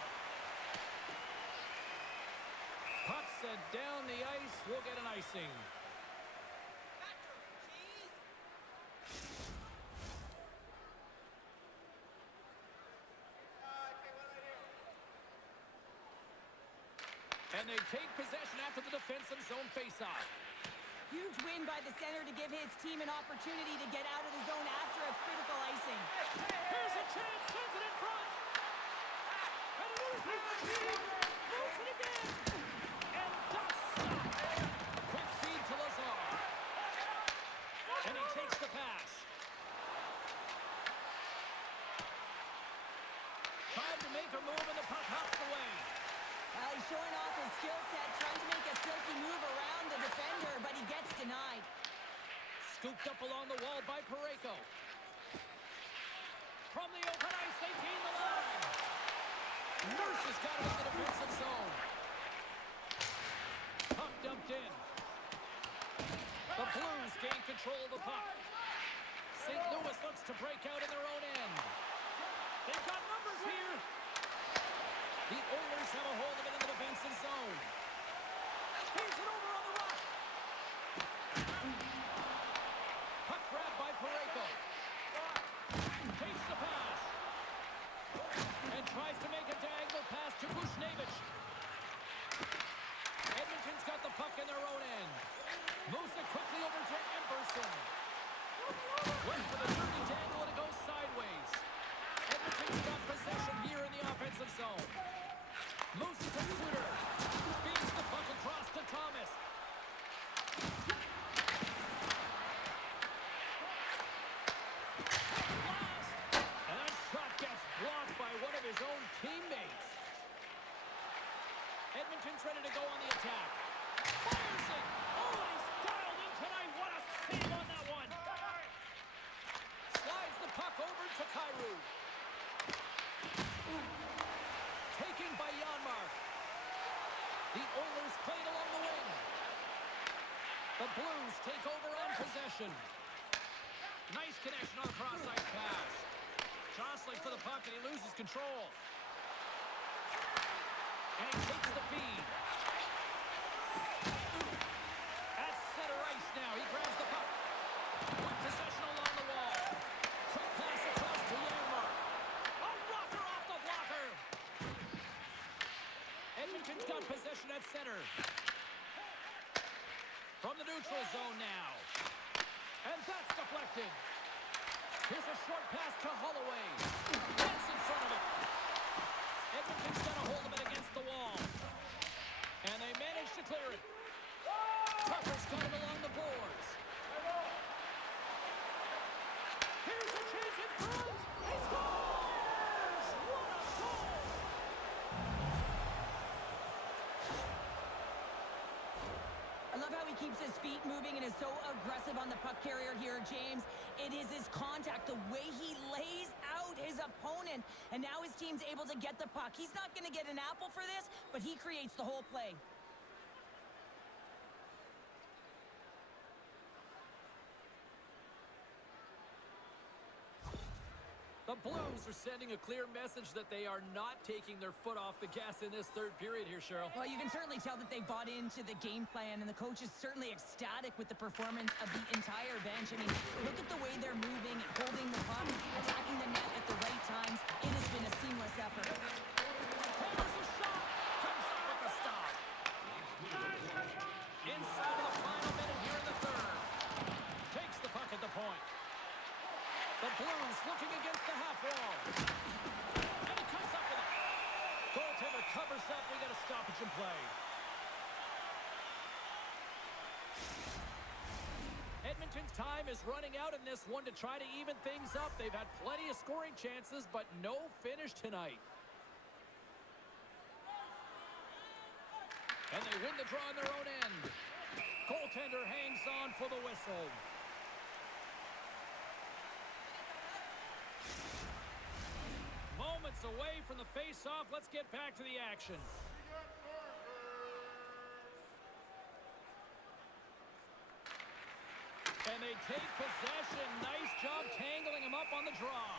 Puck sent down the ice. We'll get an icing. And they take possession after the defensive zone faceoff. Huge win by the center to give his team an opportunity to get out of the zone after a critical icing. Here's a chance, sends it in front. And it is moves it again. And that's stopped. Quick feed to Lazar. And he takes the pass. Tried to make a move and the puck hops away. He's showing off his skill set, trying to make a silky move around the defender, but he gets denied. Scooped up along the wall by Parayko. From the open ice, they gain the line. Nurse has got it in the defensive zone. Puck dumped in. The Blues gain control of the puck. St. Louis looks to break out in their own end. They've got numbers here. The Oilers have a hold of it in the defensive zone. Feeds it over on the rush. Puck grabbed by Parayko. Takes the pass. And tries to make a diagonal pass to Bushnevich. Edmonton's got the puck in their own end. Moves it quickly over to Emberson. Went for the dirty dangle and it goes sideways. Edmonton's got possession here in the offensive zone. Moves it to Suter. Feeds the puck across to Thomas. Blast! And that shot gets blocked by one of his own teammates. Edmonton's ready to go on the attack. Fires it! Oh, and he's dialed in tonight. What a save on that one! Slides the puck over to Kyrou. Taken by Janmark. The Oilers played along the wing. The Blues take over on possession. Nice connection on the cross-ice pass. Jostling for the puck and he loses control. And he takes the feed. At center ice now. He grabs the puck. With possession along the wall. Quick pass across to Janmark. A rocker off the blocker. Edmonton's got possession at center. From the neutral zone now. And that's deflected. Here's a short pass to Holloway. Gets in front of it. Edmonton's got a hold of it against the wall. And they manage to clear it. Tucker's got it along the boards. keeps his feet moving and is so aggressive on the puck carrier here, James. It is his contact, the way he lays out his opponent. And now his team's able to get the puck. He's not going to get an apple for this, but he creates the whole play. The Blues are sending a clear message that they are not taking their foot off the gas in this third period here, Cheryl. Well, you can certainly tell that they bought into the game plan, and the coach is certainly ecstatic with the performance of the entire bench. I mean, look at the way they're moving and holding the puck, attacking the net at the right times. It has been a seamless effort. There's a shot! Comes up with the stop. Inside of the final minute here in the third. Takes the puck at the point. The Blues looking against the half wall. And he comes up with it. Goaltender covers up. We got a stoppage in play. Edmonton's time is running out in this one to try to even things up. They've had plenty of scoring chances, but no finish tonight. And they win the draw on their own end. Goaltender hangs on for the whistle. Moments away from the face-off. Let's get back to the action. And they take possession. Nice job tangling him up on the draw.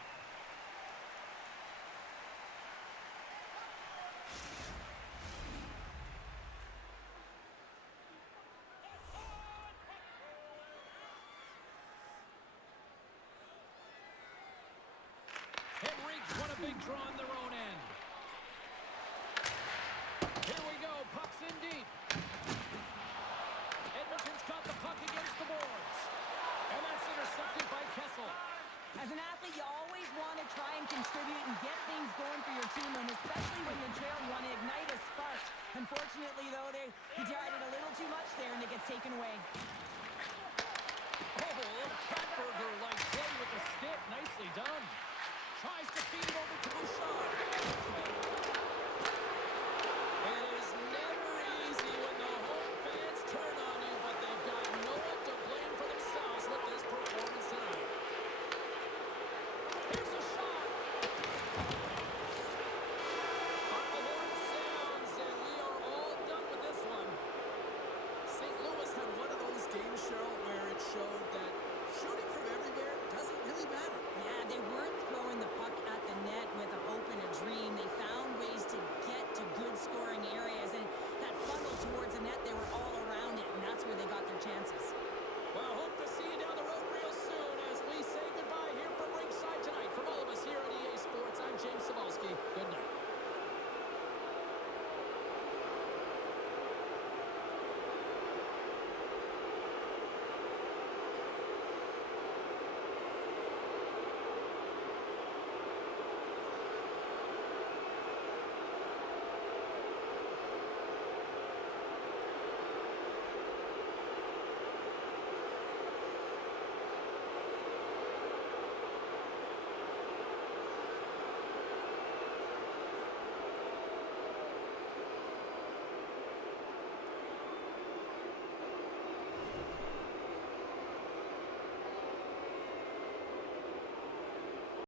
Henrique's won a big draw on their own end. Here we go. Puck's in deep. Edmonton's got the puck against the boards. And that's intercepted by Kessel. As an athlete, you always want to try and contribute and get things going for your team, and especially when you're trailing, you want to ignite a spark. Unfortunately, though, he tried it a little too much there, and it gets taken away. Oh, a little Catburger-like play with the stick. Nicely done. Tries to feed it over to Bouchard.